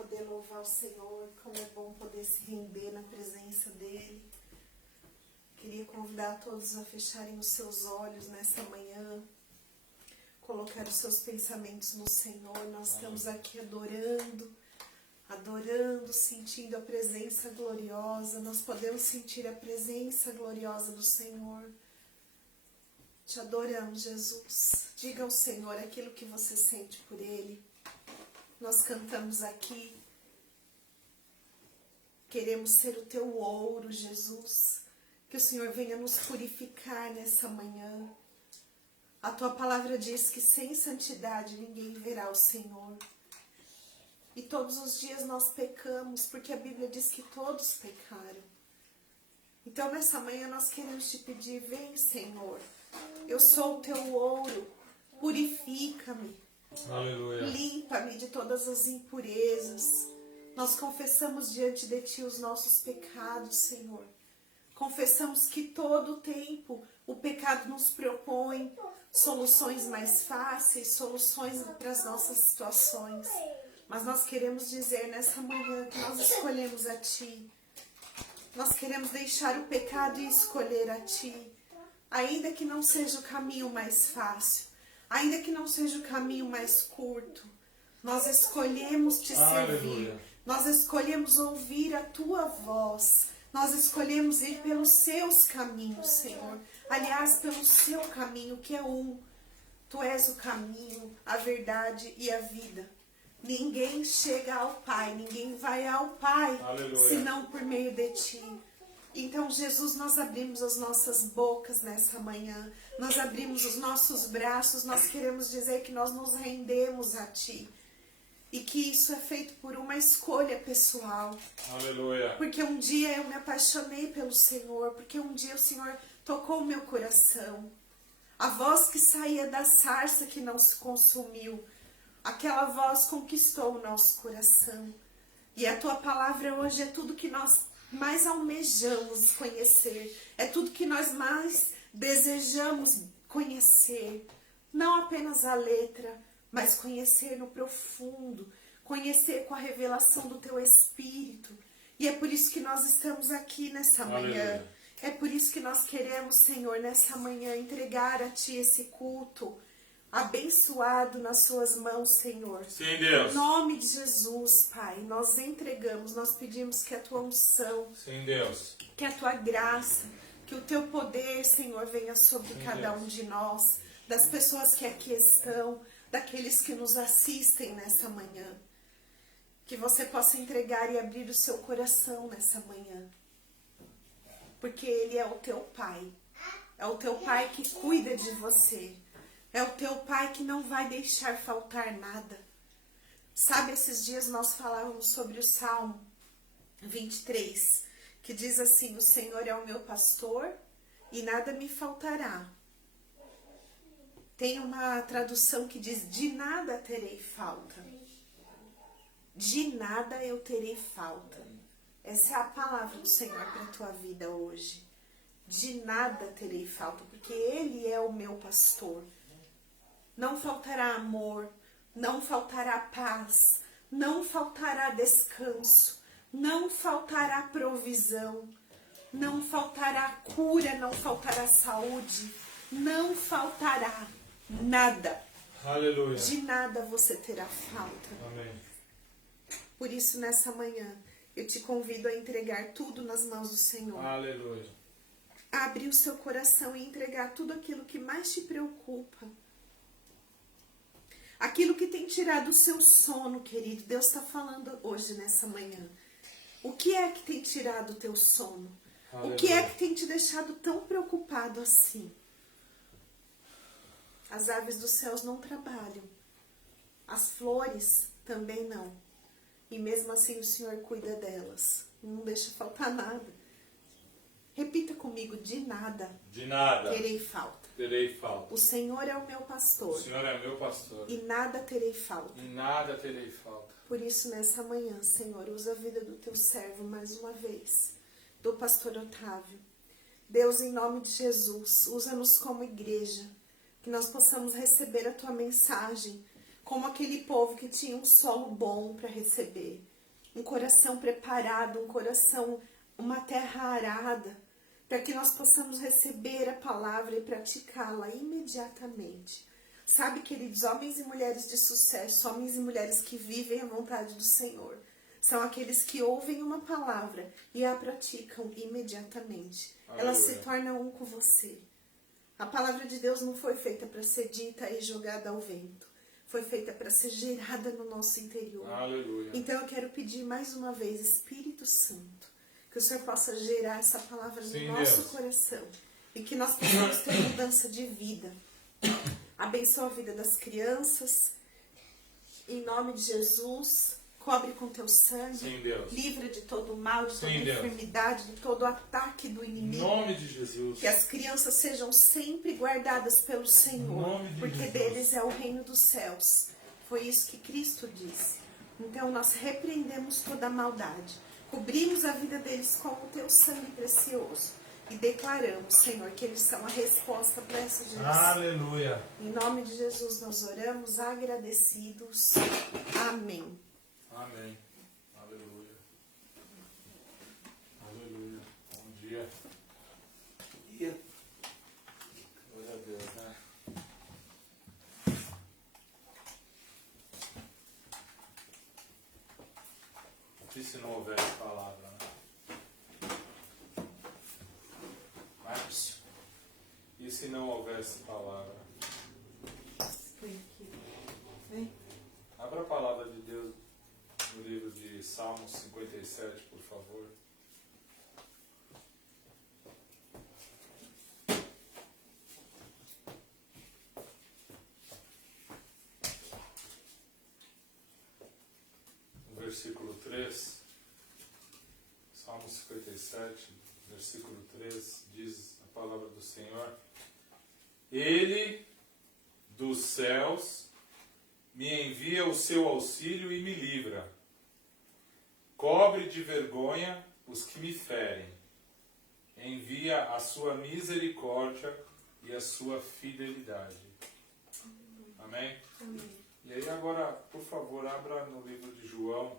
poder louvar o Senhor, como é bom poder se render na presença dEle. Queria convidar todos a fecharem os seus olhos nessa manhã, colocar os seus pensamentos no Senhor. Nós estamos aqui adorando, sentindo a presença gloriosa. Nós podemos sentir a presença gloriosa do Senhor. Te adoramos, Jesus. Diga ao Senhor aquilo que você sente por Ele. Nós cantamos aqui. Queremos ser o teu ouro, Jesus. Que o Senhor venha nos purificar nessa manhã. A tua palavra diz que sem santidade ninguém verá o Senhor. E todos os dias nós pecamos, porque a Bíblia diz que todos pecaram. Então nessa manhã nós queremos te pedir, vem, Senhor. Eu sou o teu ouro, purifica-me. Aleluia. Limpa-me de todas as impurezas. Nós confessamos diante de ti os nossos pecados, Senhor. Confessamos que todo o tempo o pecado nos propõe soluções mais fáceis, soluções para as nossas situações. Mas nós queremos dizer nessa manhã que nós escolhemos a ti. Nós queremos deixar o pecado e escolher a ti. Ainda que não seja o caminho mais fácil, ainda que não seja o caminho mais curto, nós escolhemos te servir, nós escolhemos ouvir a tua voz, nós escolhemos ir pelos seus caminhos, Senhor. Aliás, pelo seu caminho, que é um. Tu és o caminho, a verdade e a vida. Ninguém chega ao Pai, ninguém vai ao Pai, senão por meio de ti. Então, Jesus, nós abrimos as nossas bocas nessa manhã, nós abrimos os nossos braços, nós queremos dizer que nós nos rendemos a ti. E que isso é feito por uma escolha pessoal. Aleluia. Porque um dia eu me apaixonei pelo Senhor, porque um dia o Senhor tocou o meu coração. A voz que saía da sarça que não se consumiu, aquela voz conquistou o nosso coração. E a tua palavra hoje é tudo que nós mais almejamos conhecer, é tudo que nós mais desejamos conhecer, não apenas a letra, mas conhecer no profundo, conhecer com a revelação do teu Espírito. E é por isso que nós estamos aqui nessa manhã, é por isso que nós queremos, Senhor, nessa manhã entregar a ti esse culto abençoado nas suas mãos, Senhor. Sim, Deus. Em nome de Jesus, Pai, nós entregamos, nós pedimos que a tua unção, sim, Deus, que a tua graça, que o teu poder, Senhor, venha sobre sim, cada Deus. um de nós, das pessoas que aqui estão, daqueles que nos assistem nessa manhã. Que você possa entregar e abrir o seu coração nessa manhã. Porque Ele é o teu Pai. É o teu Pai que cuida de você. É o teu Pai que não vai deixar faltar nada. Sabe, esses dias nós falávamos sobre o Salmo 23, que diz assim: o Senhor é o meu pastor e nada me faltará. Tem uma tradução que diz: de nada terei falta. De nada eu terei falta. Essa é a palavra do Senhor para a tua vida hoje. De nada terei falta, porque Ele é o meu pastor. Não faltará amor, não faltará paz, não faltará descanso, não faltará provisão, não faltará cura, não faltará saúde, não faltará nada. Aleluia. De nada você terá falta. Amém. Por isso, nessa manhã, eu te convido a entregar tudo nas mãos do Senhor. Aleluia. A abrir o seu coração e entregar tudo aquilo que mais te preocupa. Aquilo que tem tirado o seu sono, querido. Deus está falando hoje, nessa manhã. O que é que tem tirado o teu sono? Aleluia. O que é que tem te deixado tão preocupado assim? As aves dos céus não trabalham. As flores também não. E mesmo assim o Senhor cuida delas. Não deixa faltar nada. Repita comigo: de nada. De nada Terei falta. terei falta. O Senhor é o meu pastor. O Senhor é meu pastor. E nada terei falta. E nada terei falta. Por isso, nessa manhã, Senhor, usa a vida do teu servo mais uma vez, do pastor Otávio. Deus, em nome de Jesus, usa-nos como igreja, que nós possamos receber a tua mensagem como aquele povo que tinha um solo bom para receber, um coração preparado, um coração, uma terra arada, para que nós possamos receber a palavra e praticá-la imediatamente. Sabe, queridos, homens e mulheres de sucesso, homens e mulheres que vivem a vontade do Senhor, são aqueles que ouvem uma palavra e a praticam imediatamente. Ela se torna um com você. A palavra de Deus não foi feita para ser dita e jogada ao vento. Foi feita para ser gerada no nosso interior. Aleluia. Então eu quero pedir mais uma vez, Espírito Santo, que o Senhor possa gerar essa palavra no nosso coração. E que nós possamos ter mudança de vida. Abençoa a vida das crianças. Em nome de Jesus. Cobre com teu sangue. Sim, Deus. Livra de todo mal, de toda Sim, enfermidade, de todo ataque do inimigo. Em nome de Jesus. Que as crianças sejam sempre guardadas pelo Senhor. Porque Jesus. deles é o reino dos céus. Foi isso que Cristo disse. Então nós repreendemos toda a maldade. Cobrimos a vida deles com o teu sangue precioso. E declaramos, Senhor, que eles são a resposta para essa geração. Aleluia. Em nome de Jesus nós oramos agradecidos. Amém. Amém. Aleluia. Aleluia. Bom dia. Glória a Deus, né? E se não houvesse palavra, né? Márcio. E se não houvesse palavra? Põe aqui. Vem. Abra a palavra de Deus no livro de Salmos 57, por favor. No versículo 3, Salmos 57, versículo 3, diz a palavra do Senhor: Ele dos céus me envia o seu auxílio e me livra. Cobre de vergonha os que me ferem. Envia a sua misericórdia e a sua fidelidade. Amém? Amém. E aí agora, por favor, abra no livro de João.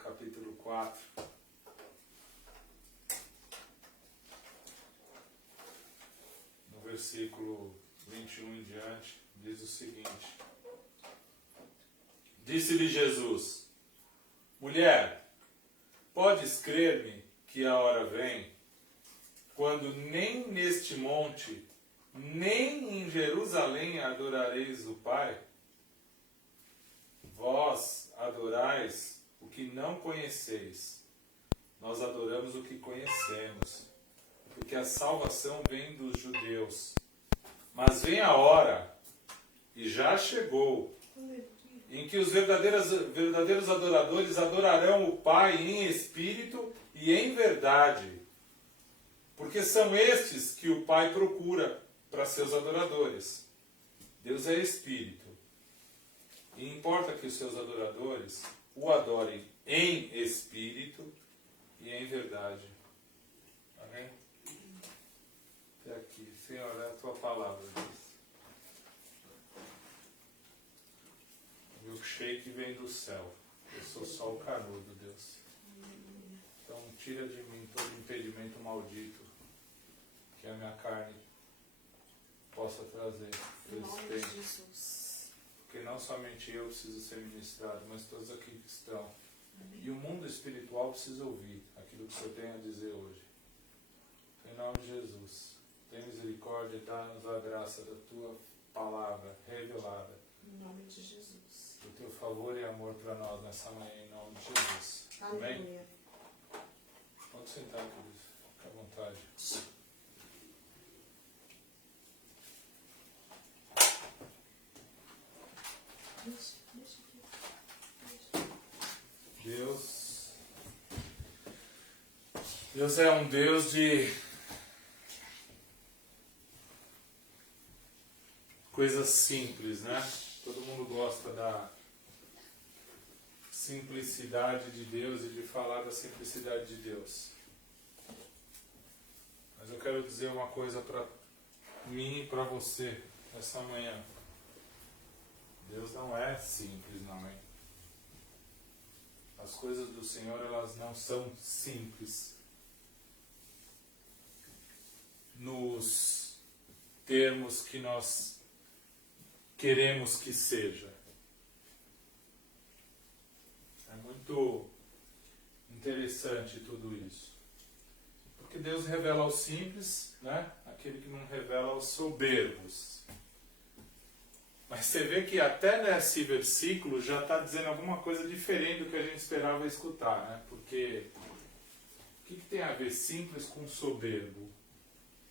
Capítulo 4. No versículo 21 em diante, diz o seguinte: Disse-lhe Jesus: Mulher, podes crer-me que a hora vem, quando nem neste monte, nem em Jerusalém adorareis o Pai? Vós adorais o que não conheceis. Nós adoramos o que conhecemos, porque a salvação vem dos judeus. Mas vem a hora, e já chegou, em que os verdadeiros adoradores adorarão o Pai em espírito e em verdade. Porque são estes que o Pai procura para seus adoradores. Deus é espírito. E importa que os seus adoradores o adorem em espírito e em verdade. Amém? Até aqui. Senhor, é a tua palavra, Deus. O milkshake vem do céu. Eu sou só o canudo, Deus. Então tira de mim todo impedimento maldito que a minha carne possa trazer Em nome de respeito. Jesus. Porque não somente eu preciso ser ministrado, mas todos aqui que estão. E o mundo espiritual precisa ouvir aquilo que o Senhor tem a dizer hoje. Em nome de Jesus. Tem misericórdia e dá-nos a graça da tua palavra revelada. Em nome de Jesus. O teu favor e amor para nós nessa manhã, em nome de Jesus. Amém? Aleluia. Pode sentar, queridos. Fique à vontade. Deixa aqui. Deus é um Deus de coisas simples, né? Todo mundo gosta da simplicidade de Deus e de falar da simplicidade de Deus. A Mas eu quero dizer uma coisa para mim e para você essa manhã. Deus não é simples, não é? As coisas do Senhor, elas não são simples nos termos que nós queremos que seja. É muito interessante tudo isso. Porque Deus revela aos simples, né? Aquele que não revela aos soberbos. Mas você vê que até nesse versículo já está dizendo alguma coisa diferente do que a gente esperava escutar, né? Porque o que tem a ver simples com soberbo?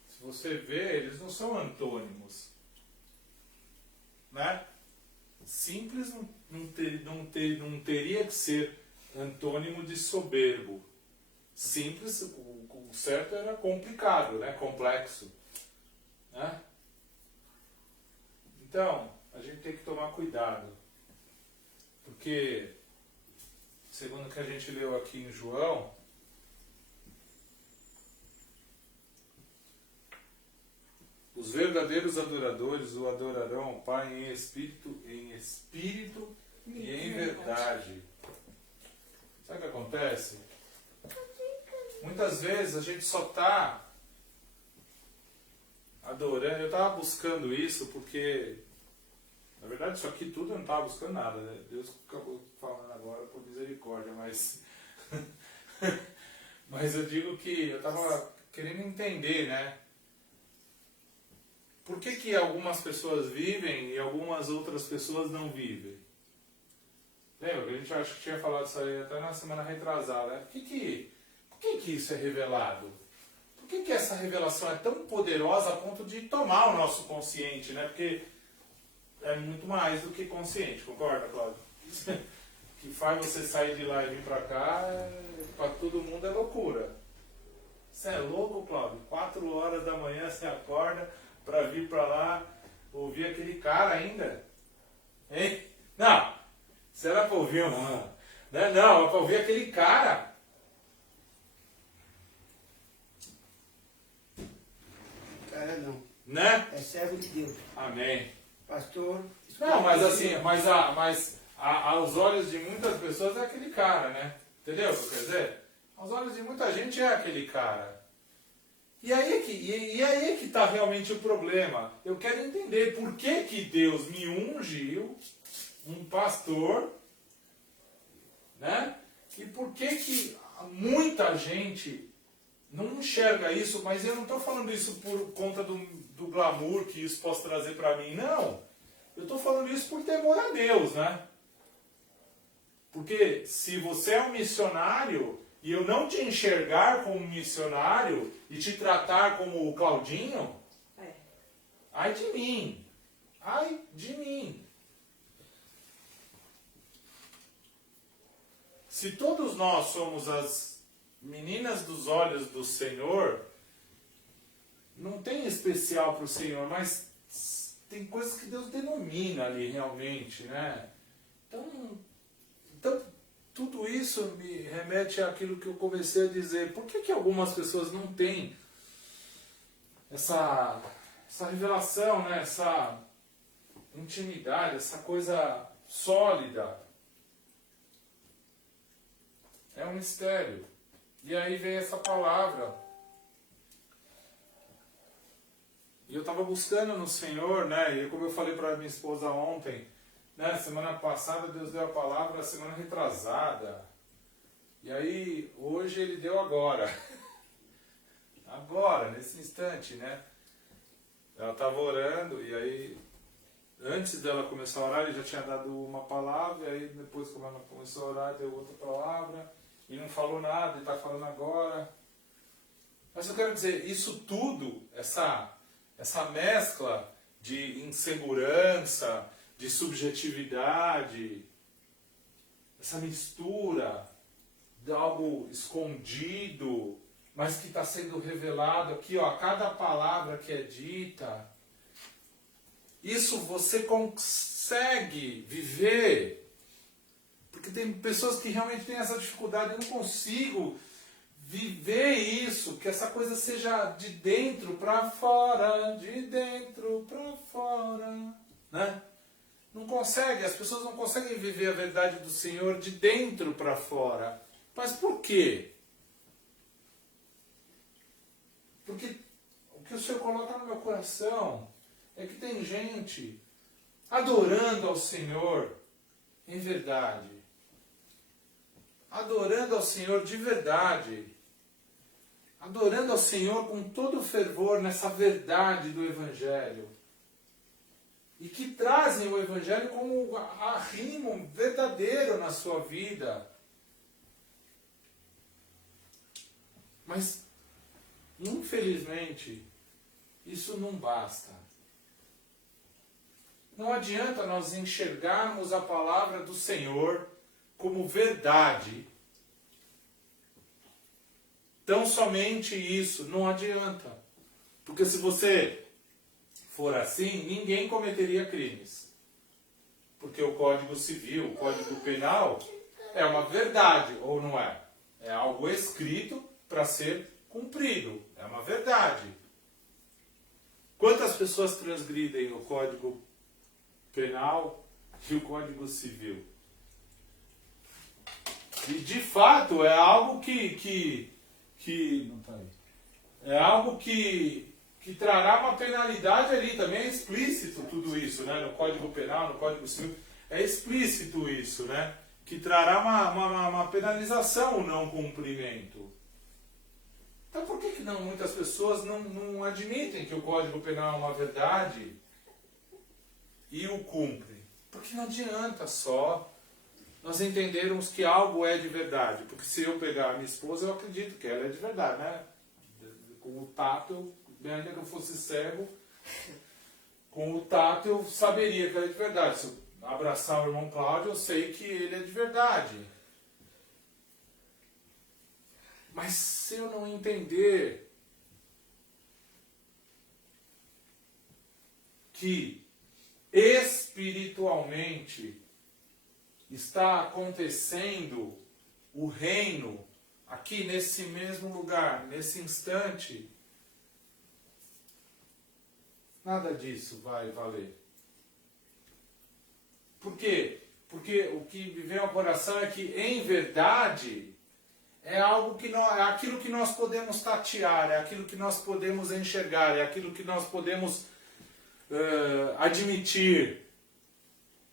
Se você vê, eles não são antônimos, né? Simples não teria que ser antônimo de soberbo. Simples, o certo era complicado, né? Complexo, né? Então, a gente tem que tomar cuidado, porque, segundo o que a gente leu aqui em João, os verdadeiros adoradores o adorarão ao Pai em espírito e em verdade. Sabe o que acontece? Muitas vezes a gente só está adorando. Eu estava buscando isso porque, na verdade, isso aqui tudo eu não estava buscando nada, né? Deus acabou falando agora por misericórdia, mas mas eu digo que eu estava querendo entender, né? Por que algumas pessoas vivem e algumas outras pessoas não vivem? Lembra que a gente acho que tinha falado isso aí até na semana retrasada, né? Por que isso é revelado? Por que essa revelação é tão poderosa a ponto de tomar o nosso consciente, né? Porque é muito mais do que consciente, concorda, Cláudio? Que faz você sair de lá e vir pra cá, pra todo mundo é loucura. Você é louco, Cláudio? 4 horas da manhã você acorda pra vir pra lá ouvir aquele cara ainda? Hein? Não! Se era pra ouvir uma... Não, é pra ouvir aquele cara. Cara, não. Né? É servo de Deus. Amém. Pastor. Não, mas assim, mas aos olhos de muitas pessoas é aquele cara, né? Entendeu o que eu quero dizer? Aos olhos de muita gente é aquele cara. E aí é que está realmente o problema. Eu quero entender por que Deus me ungiu um pastor, né? E por que muita gente não enxerga isso, mas eu não estou falando isso por conta do glamour que isso possa trazer para mim, não. Eu estou falando isso por temor a Deus, né? Porque se você é um missionário e eu não te enxergar como missionário e te tratar como o Claudinho, ai de mim, ai de mim. Se todos nós somos as meninas dos olhos do Senhor, não tem especial para o Senhor, mas tem coisas que Deus denomina ali realmente, né? Então tudo isso me remete àquilo que eu comecei a dizer. Por que algumas pessoas não têm essa revelação, né? Essa intimidade, essa coisa sólida? É um mistério. E aí vem essa palavra. E eu estava buscando no Senhor, né? E como eu falei para minha esposa ontem, né? Semana passada Deus deu a palavra, semana retrasada. E aí hoje Ele deu agora. Agora, nesse instante, né? Ela estava orando e aí, antes dela começar a orar, Ele já tinha dado uma palavra. E aí depois, como ela começou a orar, deu outra palavra. E não falou nada, Ele está falando agora. Mas eu quero dizer, isso tudo, essa mescla de insegurança, de subjetividade, essa mistura de algo escondido, mas que está sendo revelado aqui, ó, a cada palavra que é dita, isso você consegue viver. Porque tem pessoas que realmente têm essa dificuldade. Eu não consigo viver isso, que essa coisa seja de dentro para fora, de dentro para fora, né? Não consegue, as pessoas não conseguem viver a verdade do Senhor de dentro para fora. Mas por quê? Porque o que o Senhor coloca no meu coração é que tem gente adorando ao Senhor em verdade. Adorando ao Senhor de verdade. Adorando ao Senhor com todo o fervor nessa verdade do Evangelho. E que trazem o Evangelho como arrimo verdadeiro na sua vida. Mas, infelizmente, isso não basta. Não adianta nós enxergarmos a palavra do Senhor como verdade. Tão somente isso, não adianta. Porque se você for assim, ninguém cometeria crimes. Porque o Código Civil, o Código Penal, é uma verdade, ou não é? É algo escrito para ser cumprido. É uma verdade. Quantas pessoas transgridem o Código Penal e o Código Civil? E de fato é algo que é algo que trará uma penalidade ali, também é explícito tudo isso, né? No Código Penal, no Código Civil, é explícito isso, né? Que trará uma penalização o não cumprimento. Então por que não, muitas pessoas não admitem que o Código Penal é uma verdade e o cumprem? Porque não adianta só nós entendermos que algo é de verdade. Porque se eu pegar a minha esposa, eu acredito que ela é de verdade, né? Com o tato, ainda que eu fosse cego, com o tato eu saberia que ela é de verdade. Se eu abraçar o irmão Cláudio, eu sei que ele é de verdade. Mas se eu não entender que espiritualmente está acontecendo o reino aqui nesse mesmo lugar, nesse instante, nada disso vai valer. Por quê? Porque o que me vem ao coração é que, em verdade, é algo que é aquilo que nós podemos tatear, é aquilo que nós podemos enxergar, é aquilo que nós podemos admitir.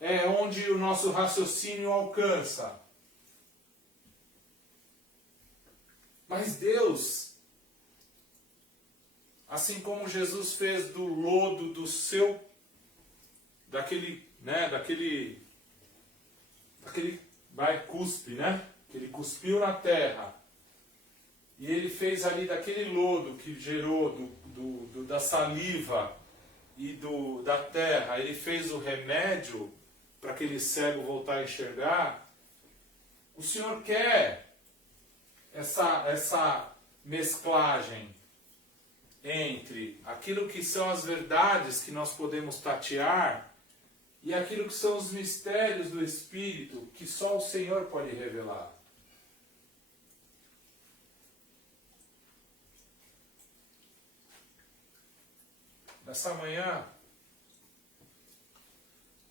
É onde o nosso raciocínio alcança. Mas Deus, assim como Jesus fez do lodo do seu, daquele cuspe, né? Que ele cuspiu na terra. E ele fez ali daquele lodo que gerou da saliva e da terra, ele fez o remédio para aquele cego voltar a enxergar. O Senhor quer essa mesclagem entre aquilo que são as verdades que nós podemos tatear e aquilo que são os mistérios do Espírito que só o Senhor pode revelar. Nessa manhã,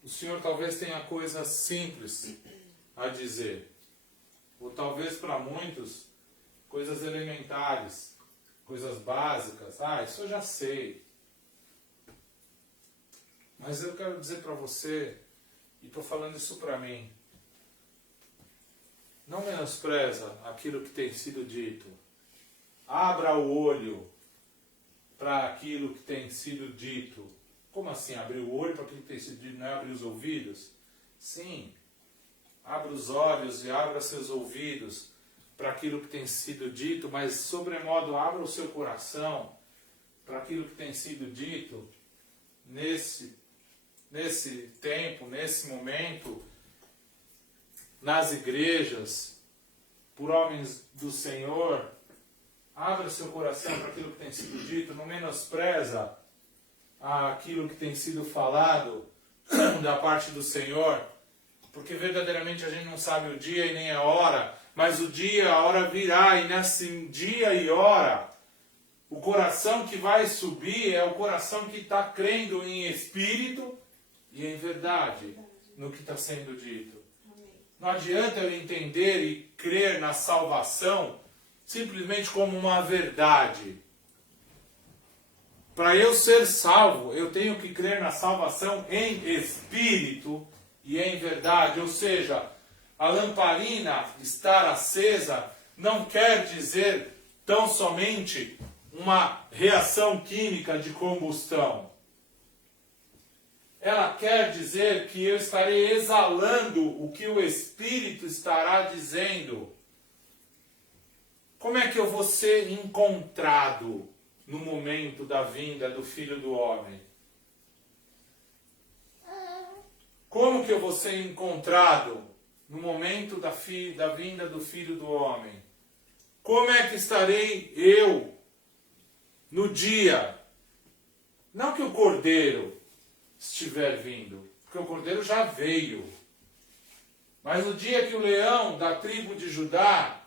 o Senhor talvez tenha coisas simples a dizer. Ou talvez para muitos, coisas elementares, coisas básicas. Isso eu já sei. Mas eu quero dizer para você, e estou falando isso para mim, não menospreza aquilo que tem sido dito. Abra o olho para aquilo que tem sido dito. Como assim, abrir o olho para aquilo que tem sido dito, não é abrir os ouvidos? Sim, abra os olhos e abra seus ouvidos para aquilo que tem sido dito, mas sobremodo abra o seu coração para aquilo que tem sido dito nesse tempo, nesse momento, nas igrejas, por homens do Senhor. Abra o seu coração para aquilo que tem sido dito, não menospreza aquilo que tem sido falado da parte do Senhor, porque verdadeiramente a gente não sabe o dia e nem a hora mas o dia, a hora virá, e nesse dia e hora, o coração que vai subir é o coração que está crendo em espírito e em verdade no que está sendo dito. Não adianta eu entender e crer na salvação simplesmente como uma verdade. Para eu ser salvo, eu tenho que crer na salvação em espírito e em verdade. Ou seja, a lamparina estar acesa não quer dizer tão somente uma reação química de combustão. Ela quer dizer que eu estarei exalando o que o Espírito estará dizendo. Como é que eu vou ser encontrado no momento da vinda do Filho do Homem? Como que eu vou ser encontrado no momento da vinda do Filho do Homem? Como é que estarei eu no dia? Não que o Cordeiro estiver vindo, porque o Cordeiro já veio. Mas no dia que o leão da tribo de Judá,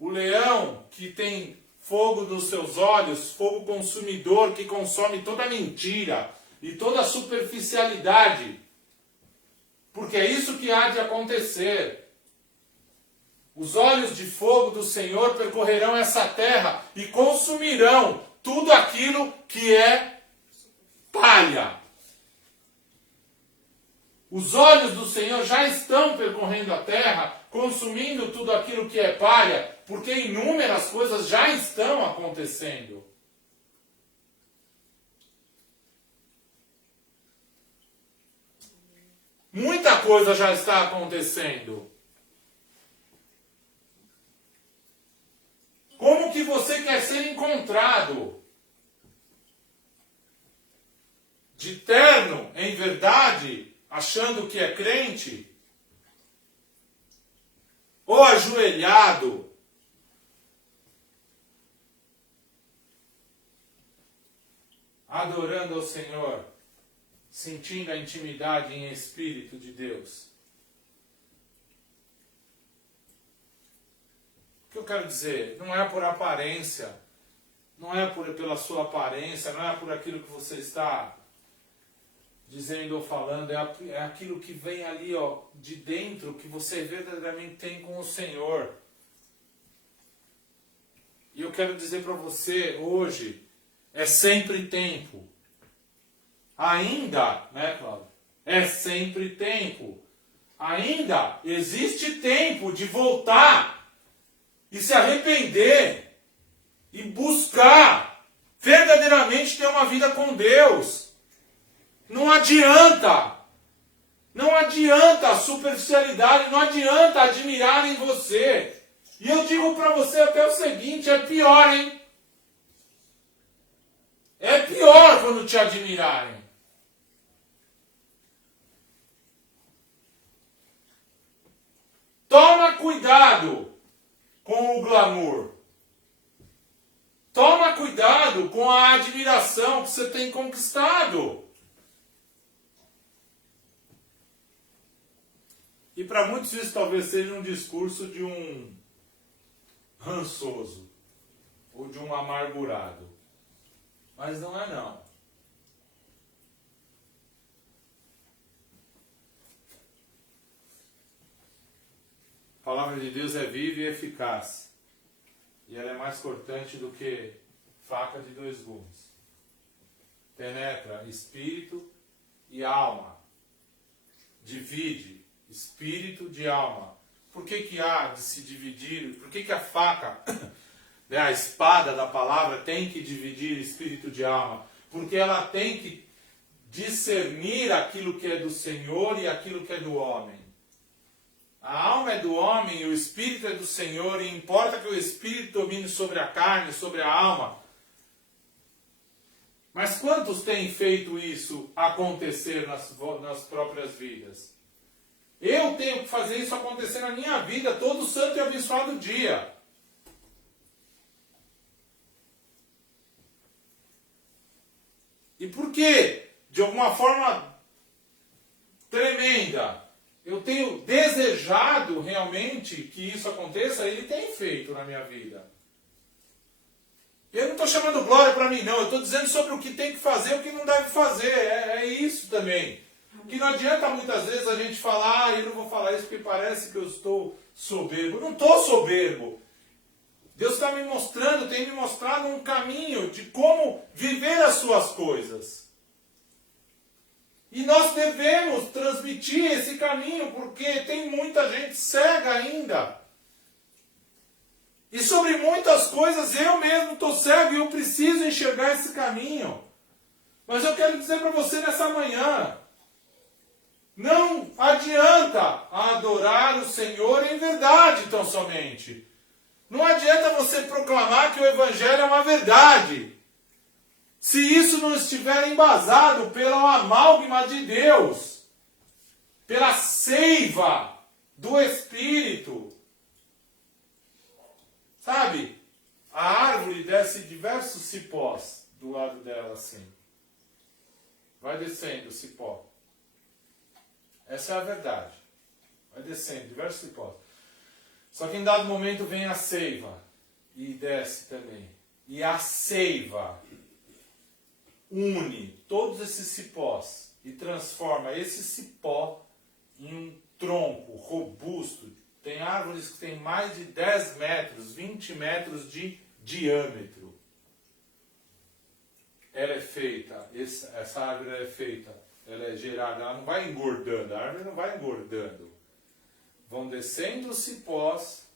o leão que tem fogo nos seus olhos, fogo consumidor que consome toda mentira e toda superficialidade, porque é isso que há de acontecer. Os olhos de fogo do Senhor percorrerão essa terra e consumirão tudo aquilo que é palha. Os olhos do Senhor já estão percorrendo a terra, consumindo tudo aquilo que é palha, porque inúmeras coisas já estão acontecendo. Muita coisa já está acontecendo. Como que você quer ser encontrado? De terno, em verdade, achando que é crente? Ou ajoelhado? Adorando ao Senhor, sentindo a intimidade em espírito de Deus. O que eu quero dizer? Não é por aparência, não é pela sua aparência, não é por aquilo que você está dizendo ou falando, é aquilo que vem ali, ó, de dentro, que você verdadeiramente tem com o Senhor. E eu quero dizer para você hoje, é sempre tempo. Ainda, né, Cláudio? É sempre tempo. Ainda existe tempo de voltar e se arrepender e buscar verdadeiramente ter uma vida com Deus. Não adianta. Não adianta a superficialidade, não adianta admirar em você. E eu digo para você até o seguinte, é pior, hein? É pior quando te admirarem. Toma cuidado com o glamour. Toma cuidado com a admiração que você tem conquistado. E para muitos isso talvez seja um discurso de um rançoso ou de um amargurado. Mas não é não. A palavra de Deus é viva e eficaz. E ela é mais cortante do que faca de 2 gumes. Penetra espírito e alma. Divide espírito de alma. Por que há de se dividir? Por que a faca, né, a espada da palavra tem que dividir espírito de alma? Porque ela tem que discernir aquilo que é do Senhor e aquilo que é do homem. A alma é do homem e o espírito é do Senhor, e importa que o espírito domine sobre a carne, sobre a alma. Mas quantos têm feito isso acontecer nas próprias vidas? Eu tenho que fazer isso acontecer na minha vida todo santo e abençoado dia. E por quê? De alguma forma tremenda, eu tenho desejado realmente que isso aconteça, ele tem feito na minha vida. Eu não estou chamando glória para mim, não. Eu estou dizendo sobre o que tem que fazer e o que não deve fazer. É isso também. Que não adianta muitas vezes a gente falar, eu não vou falar isso porque parece que eu estou soberbo. Eu não estou soberbo. Deus está me mostrando, tem me mostrado um caminho de como viver as suas coisas. E nós devemos transmitir esse caminho, porque tem muita gente cega ainda. E sobre muitas coisas eu mesmo estou cego e eu preciso enxergar esse caminho. Mas eu quero dizer para você nessa manhã, não adianta adorar o Senhor em verdade tão somente. Não adianta você proclamar que o Evangelho é uma verdade, se isso não estiver embasado pelo amálgama de Deus, pela seiva do Espírito. Sabe, a árvore desce diversos cipós do lado dela assim. Vai descendo o cipó. Essa é a verdade. Vai descendo diversos cipós. Só que em dado momento vem a seiva e desce também. E a seiva une todos esses cipós e transforma esse cipó em um tronco robusto. Tem árvores que têm mais de 10 metros, 20 metros de diâmetro. Ela é feita, essa árvore é feita, ela é gerada, ela não vai engordando, a árvore não vai engordando. Vão descendo os cipós,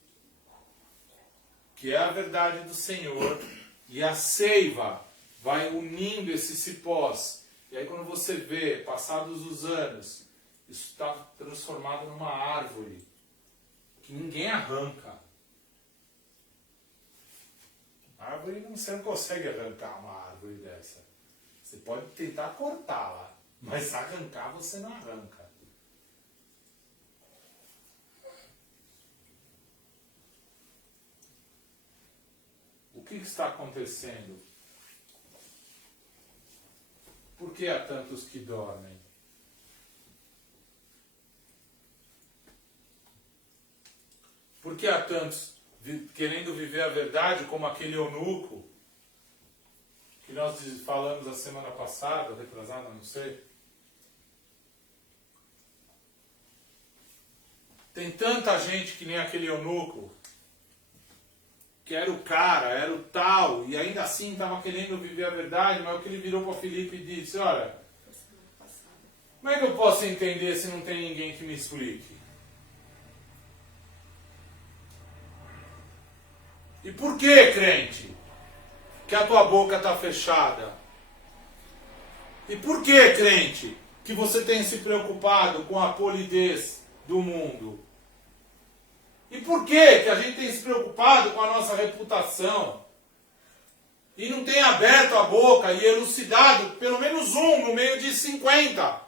que é a verdade do Senhor, e a seiva vai unindo esses cipós. E aí quando você vê, passados os anos, isso está transformado numa árvore que ninguém arranca. A árvore você não consegue arrancar uma árvore dessa. Você pode tentar cortá-la, mas arrancar você não arranca. O que está acontecendo? Por que há tantos que dormem? Por que há tantos querendo viver a verdade, como aquele eunuco que nós falamos a semana passada, retrasada, não sei? Tem tanta gente que nem aquele eunuco, que era o cara, era o tal, e ainda assim estava querendo viver a verdade, mas o que ele virou para Filipe e disse, olha, como é que eu posso entender se não tem ninguém que me explique? E por que, crente, que a tua boca está fechada? E por que, crente, que você tem se preocupado com a polidez do mundo? E por que a gente tem se preocupado com a nossa reputação? E não tem aberto a boca e elucidado pelo menos um no meio de 50.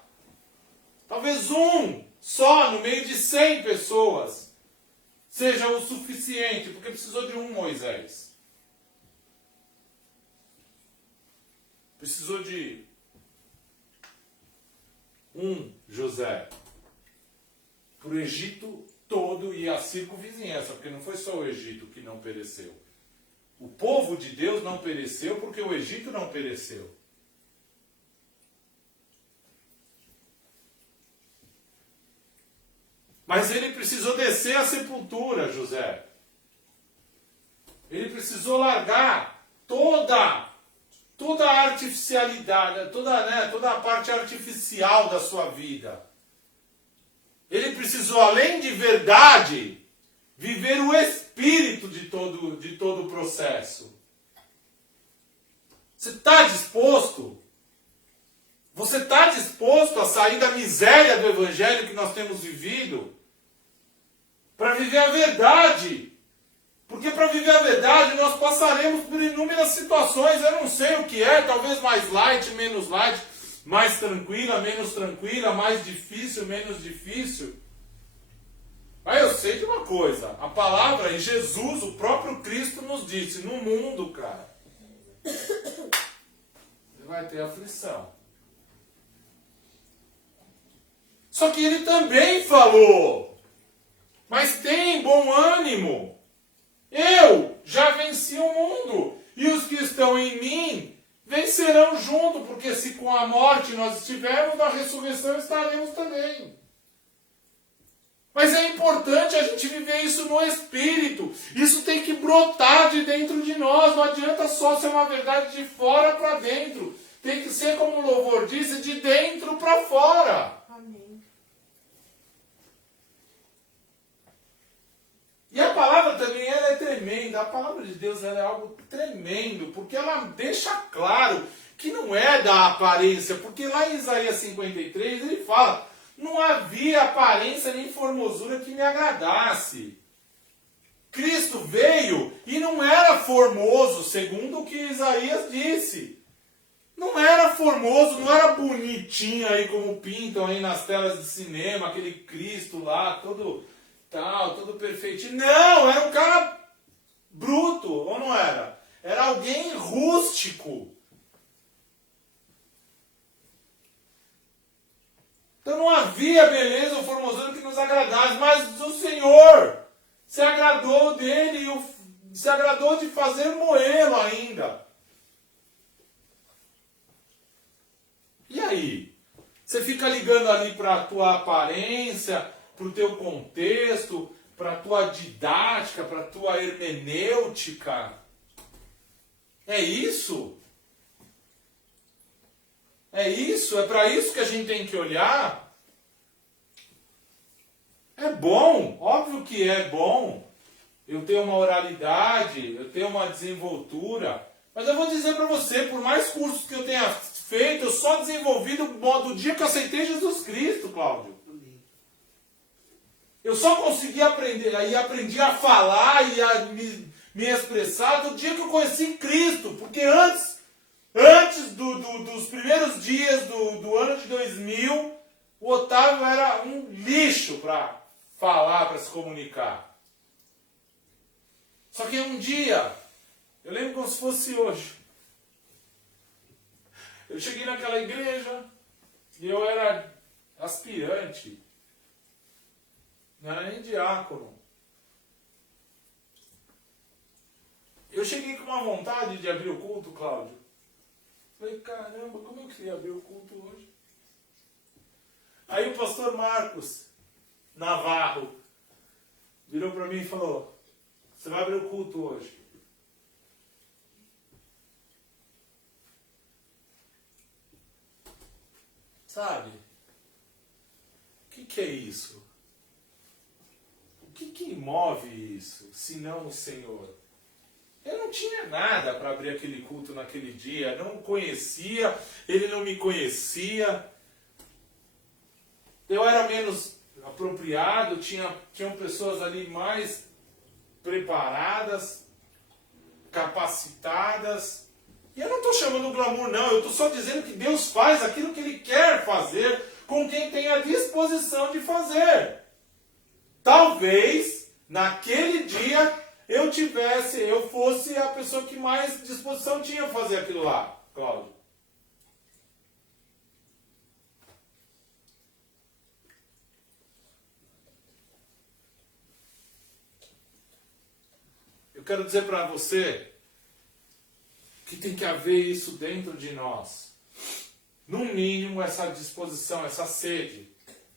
Talvez um só no meio de 100 pessoas seja o suficiente, porque precisou de um Moisés. Precisou de um José. Para o Egito todo e a circunvizinhança, porque não foi só o Egito que não pereceu. O povo de Deus não pereceu porque o Egito não pereceu. Mas ele precisou descer à sepultura, José. Ele precisou largar toda a artificialidade, toda a parte artificial da sua vida. Ele precisou, além de verdade, viver o espírito de todo o processo. Você está disposto? Você está disposto a sair da miséria do evangelho que nós temos vivido? Para viver a verdade. Porque para viver a verdade nós passaremos por inúmeras situações. Eu não sei o que é, talvez mais light, menos light. Mais tranquila, menos tranquila, mais difícil, menos difícil. Mas eu sei de uma coisa, a palavra e Jesus, o próprio Cristo nos disse, no mundo, cara, você vai ter aflição. Só que ele também falou: mas tem bom ânimo. Eu já venci o mundo. E os que estão em mim vencerão junto. Porque se com a morte nós estivermos, na ressurreição estaremos também. Mas é importante a gente viver isso no Espírito. Isso tem que brotar de dentro de nós. Não adianta só ser uma verdade de fora para dentro. Tem que ser, como o louvor disse, de dentro para fora. Amém. E a palavra também ela é tremenda. A palavra de Deus ela é algo tremendo. Porque ela deixa claro que não é da aparência. Porque lá em Isaías 53 ele fala: não havia aparência nem formosura que me agradasse. Cristo veio e não era formoso, segundo o que Isaías disse. Não era formoso, não era bonitinho aí como pintam aí nas telas de cinema, aquele Cristo lá, todo tal, todo perfeitinho. Não, era um cara bruto, ou não era? Era alguém rústico. Então não havia beleza ou formosura que nos agradasse, mas o Senhor se agradou dele e se agradou de fazer moê-lo ainda. E aí? Você fica ligando ali para a tua aparência, para o teu contexto, para a tua didática, para a tua hermenêutica. É isso? É isso? É para isso que a gente tem que olhar? É bom, óbvio que é bom. Eu tenho uma oralidade, eu tenho uma desenvoltura. Mas eu vou dizer para você, por mais cursos que eu tenha feito, eu só desenvolvi do dia que eu aceitei Jesus Cristo, Cláudio. Eu só consegui aprender, aí aprendi a falar e a me expressar do dia que eu conheci Cristo. Porque antes dos primeiros dias do ano de 2000, o Otávio era um lixo para falar, para se comunicar. Só que um dia, eu lembro como se fosse hoje, eu cheguei naquela igreja e eu era aspirante, não era nem diácono. Eu cheguei com uma vontade de abrir o culto, Cláudio. Falei, caramba, como eu queria abrir o culto hoje. Aí o pastor Marcos Navarro virou para mim e falou: você vai abrir o culto hoje. Sabe? O que é isso? O que move isso, se não o Senhor? Eu não tinha nada para abrir aquele culto naquele dia. Não o conhecia, ele não me conhecia. Eu era menos apropriado, tinham pessoas ali mais preparadas, capacitadas. E eu não estou chamando glamour, não. Eu estou só dizendo que Deus faz aquilo que Ele quer fazer com quem tem a disposição de fazer. Talvez, naquele dia, eu fosse a pessoa que mais disposição tinha a fazer aquilo lá, Cláudio. Eu quero dizer para você que tem que haver isso dentro de nós. No mínimo, essa disposição, essa sede.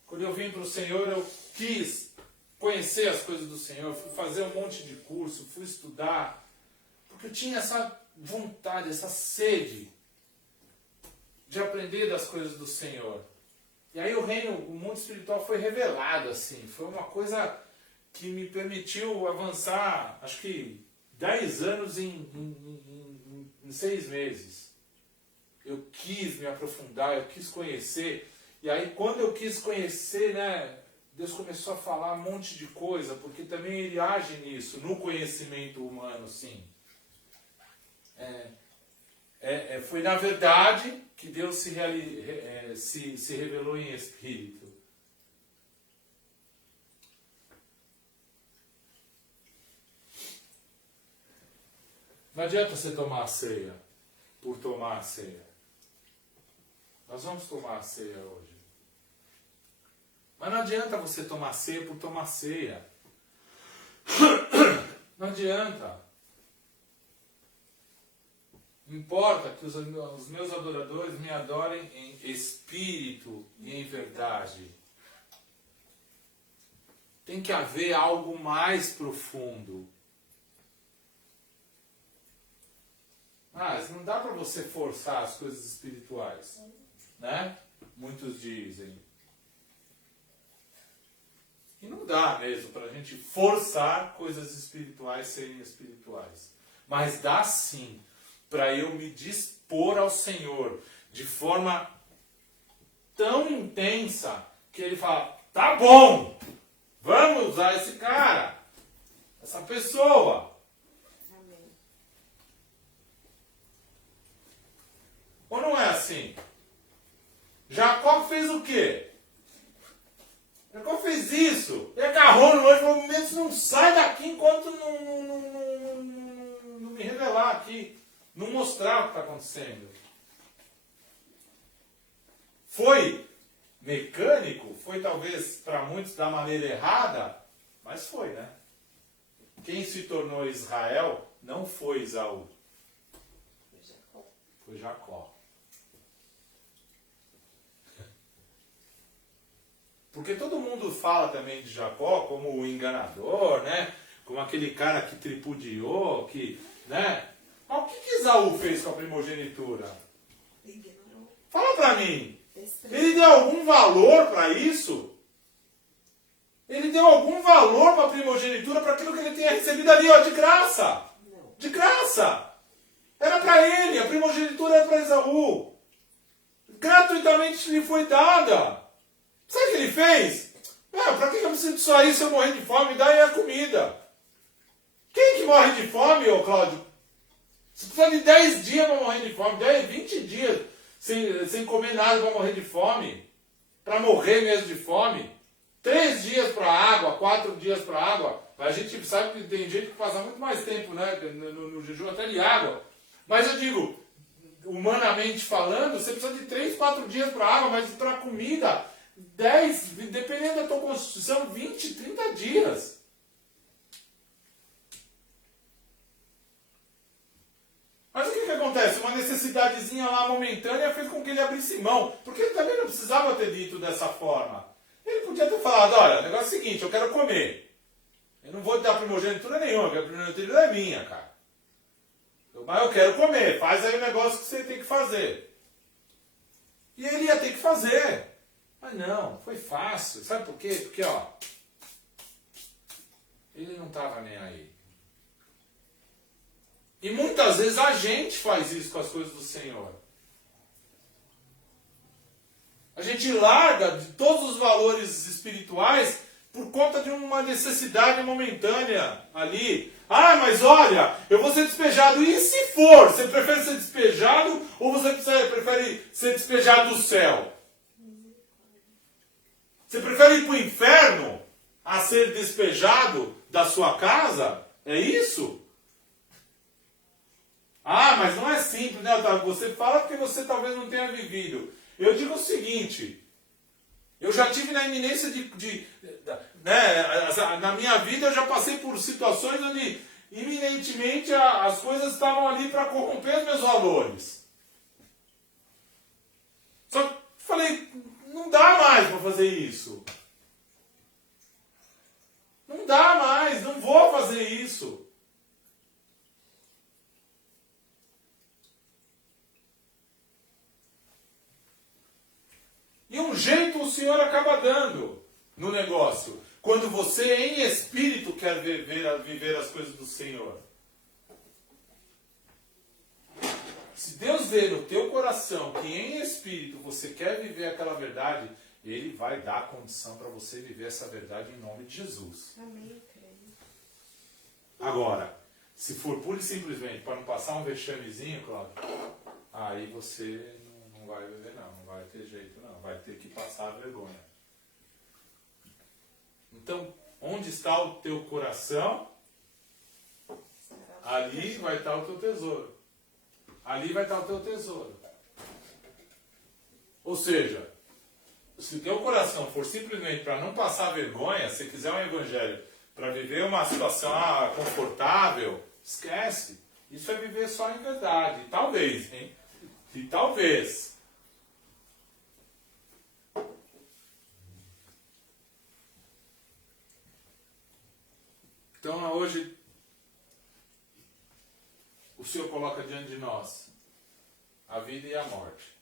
Quando eu vim para o Senhor, eu quis conhecer as coisas do Senhor, fui fazer um monte de curso, fui estudar, porque eu tinha essa vontade, essa sede de aprender das coisas do Senhor. E aí o mundo espiritual foi revelado, assim, foi uma coisa que me permitiu avançar, acho que 10 anos em 6 meses. Eu quis me aprofundar, eu quis conhecer, e aí quando eu quis conhecer, né, Deus começou a falar um monte de coisa, porque também Ele age nisso, no conhecimento humano, sim. Foi na verdade que Deus se revelou em Espírito. Não adianta você tomar a ceia por tomar a ceia. Nós vamos tomar a ceia hoje. Mas não adianta você tomar ceia por tomar ceia. Não adianta. Importa que os meus adoradores me adorem em espírito e em verdade. Tem que haver algo mais profundo. Mas não dá para você forçar as coisas espirituais, né? Muitos dizem. E não dá mesmo para a gente forçar coisas espirituais serem espirituais. Mas dá sim para eu me dispor ao Senhor de forma tão intensa que Ele fala, tá bom, vamos usar esse cara, essa pessoa. Amém. Ou não é assim? Jacó fez o quê? Jacó fez isso. E agarrou no anjo e falou, não sai daqui enquanto não me revelar aqui. Não mostrar o que está acontecendo. Foi mecânico, foi talvez para muitos da maneira errada, mas foi, né? Quem se tornou Israel não foi Esaú. Foi Jacó. Porque todo mundo fala também de Jacó como o enganador, né? Como aquele cara que tripudiou, que, né? Mas o que Esaú fez com a primogenitura? Ignorou. Fala pra mim. Desprezou. Ele deu algum valor para isso? Ele deu algum valor para a primogenitura, para aquilo que ele tinha recebido ali, ó, de graça? Não. De graça. Era para ele, a primogenitura era para Esaú. Gratuitamente lhe foi dada. Sabe o que ele fez? Para que eu preciso disso aí se eu morrer de fome? Me dá aí a comida. Quem que morre de fome, ô Cláudio? Você precisa de 10 dias para morrer de fome, 10, 20 dias sem comer nada para morrer de fome. Para morrer mesmo de fome. 3 dias para água, 4 dias para água. A gente sabe que tem gente que passa muito mais tempo, né, no jejum até de água. Mas eu digo, humanamente falando, você precisa de 3, 4 dias para água, mas para comida, 10, dependendo da tua constituição, 20, 30 dias. Mas o que acontece? Uma necessidadezinha lá momentânea fez com que ele abrisse mão. Porque ele também não precisava ter dito dessa forma. Ele podia ter falado, olha, o negócio é o seguinte, eu quero comer. Eu não vou te dar primogenitura nenhuma, porque a primogenitura é minha, cara. Mas eu quero comer, faz aí o negócio que você tem que fazer. E ele ia ter que fazer. Mas não, foi fácil. Sabe por quê? Porque, ó, ele não estava nem aí. E muitas vezes a gente faz isso com as coisas do Senhor. A gente larga de todos os valores espirituais por conta de uma necessidade momentânea ali. Ah, mas olha, eu vou ser despejado. E se for? Você prefere ser despejado ou você prefere ser despejado do céu? Você prefere ir para o inferno a ser despejado da sua casa? É isso? Ah, mas não é simples, né? Você fala porque você talvez não tenha vivido. Eu digo o seguinte, eu já tive na iminência né, na minha vida eu já passei por situações onde iminentemente as coisas estavam ali para corromper os meus valores. Só que falei, não dá mais para fazer isso. Não dá mais, não vou fazer isso. E um jeito o Senhor acaba dando no negócio. Quando você em espírito quer viver as coisas do Senhor. Se Deus vê no teu coração que em espírito você quer viver aquela verdade, Ele vai dar a condição para você viver essa verdade em nome de Jesus. Amém, creio. Agora, se for pura e simplesmente para não passar um vexamezinho, Cláudio, aí você não vai viver não, não vai ter jeito não, vai ter que passar a vergonha. Então, onde está o teu coração, ali vai estar o teu tesouro. Ali vai estar o teu tesouro. Ou seja, se o teu coração for simplesmente para não passar vergonha, se quiser um evangelho para viver uma situação confortável, esquece. Isso é viver só em verdade. Talvez, hein? E talvez. Então hoje o Senhor coloca diante de nós a vida e a morte.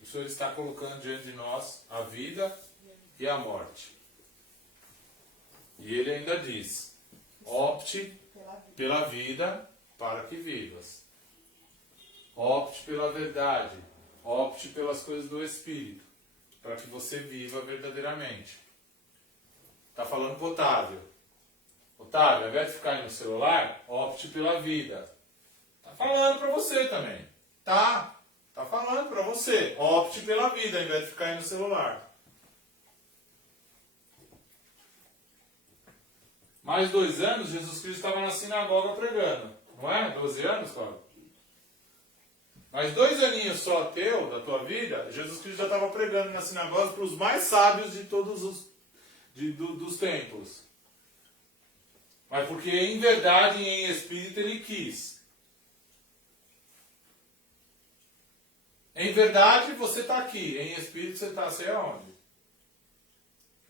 O Senhor está colocando diante de nós a vida e a morte. E Ele ainda diz: opte pela vida para que vivas. Opte pela verdade. Opte pelas coisas do Espírito, para que você viva verdadeiramente. Está falando para o Otávio. Otávio, ao invés de ficar aí no celular, opte pela vida. Está falando para você também. Tá falando para você. Opte pela vida, ao invés de ficar aí no celular. Mais 2 anos, Jesus Cristo estava na sinagoga pregando. Não é? 12 anos, Cláudio? Mais 2 aninhos só teu, da tua vida, Jesus Cristo já estava pregando na sinagoga para os mais sábios de todos os dos tempos. Mas porque em verdade e em espírito ele quis. Em verdade você está aqui, em espírito você está, sei aonde?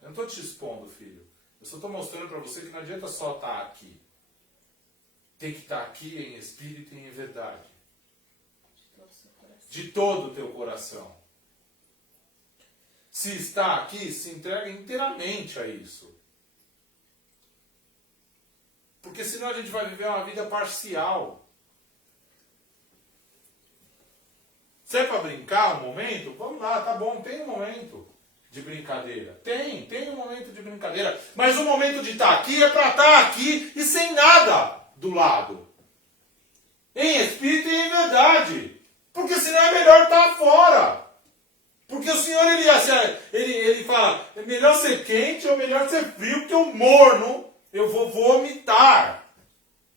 Eu não estou te expondo, filho. Eu só estou mostrando para você que não adianta só estar aqui. Tem que estar aqui em espírito e em verdade. De todo o teu coração. Se está aqui, se entrega inteiramente a isso. Porque senão a gente vai viver uma vida parcial. Se é para brincar um momento, vamos lá, tá bom, tem um momento de brincadeira. Tem um momento de brincadeira. Mas o momento de estar aqui é para estar aqui e sem nada do lado. Em espírito e em verdade. Porque senão é melhor estar fora. Porque o Senhor, ele fala, é melhor ser quente ou melhor ser frio, porque eu morno, eu vou vomitar.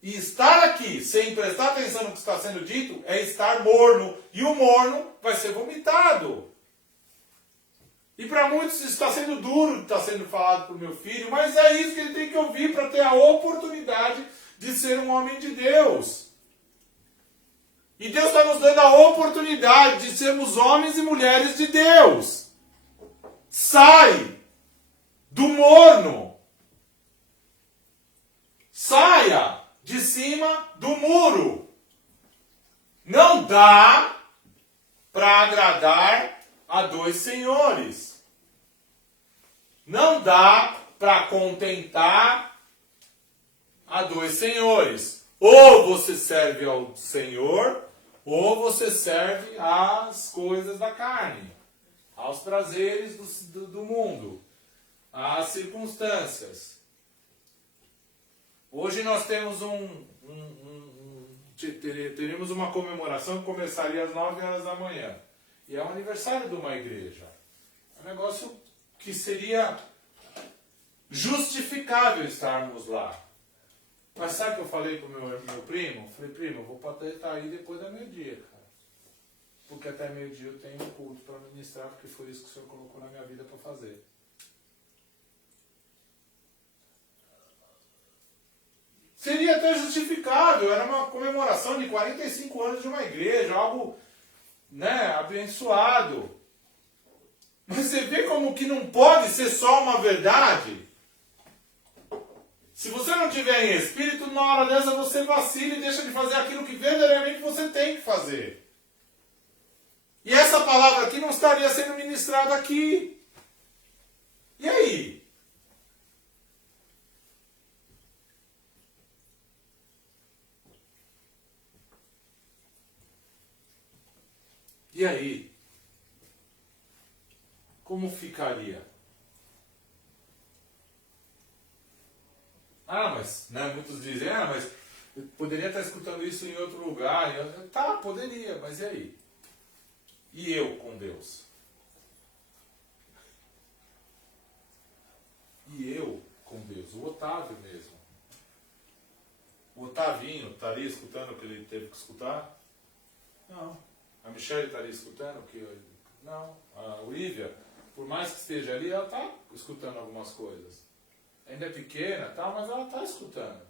E estar aqui, sem prestar atenção no que está sendo dito, é estar morno. E o morno vai ser vomitado. E para muitos está sendo duro, está sendo falado para o meu filho, mas é isso que ele tem que ouvir para ter a oportunidade de ser um homem de Deus. E Deus está nos dando a oportunidade de sermos homens e mulheres de Deus. Sai do morno. Saia de cima do muro. Não dá para agradar a 2 senhores. Não dá para contentar a 2 senhores. Ou você serve ao Senhor, ou você serve às coisas da carne, aos prazeres do mundo, às circunstâncias. Hoje nós temos teremos uma comemoração que começaria às 9 horas da manhã. E é um aniversário de uma igreja. É um negócio que seria justificável estarmos lá. Mas sabe o que eu falei pro meu primo? Falei, primo, eu vou poder estar aí depois da meio-dia, cara. Porque até meio-dia eu tenho um culto para ministrar, porque foi isso que o Senhor colocou na minha vida para fazer. Seria até justificável, era uma comemoração de 45 anos de uma igreja, algo, né, abençoado. Mas você vê como que não pode ser só uma verdade? Se você não tiver em espírito, na hora dessa você vacila e deixa de fazer aquilo que verdadeiramente você tem que fazer. E essa palavra aqui não estaria sendo ministrada aqui. E aí? E aí? Como ficaria? Mas, né, muitos dizem, mas eu poderia estar escutando isso em outro lugar. Tá, poderia, mas e aí? E eu com Deus? E eu com Deus? O Otávio mesmo. O Otavinho estaria escutando o que ele teve que escutar? Não. A Michelle estaria escutando o que Não. A Olivia, por mais que esteja ali, ela está escutando algumas coisas. Ainda é pequena, tá, mas ela está escutando.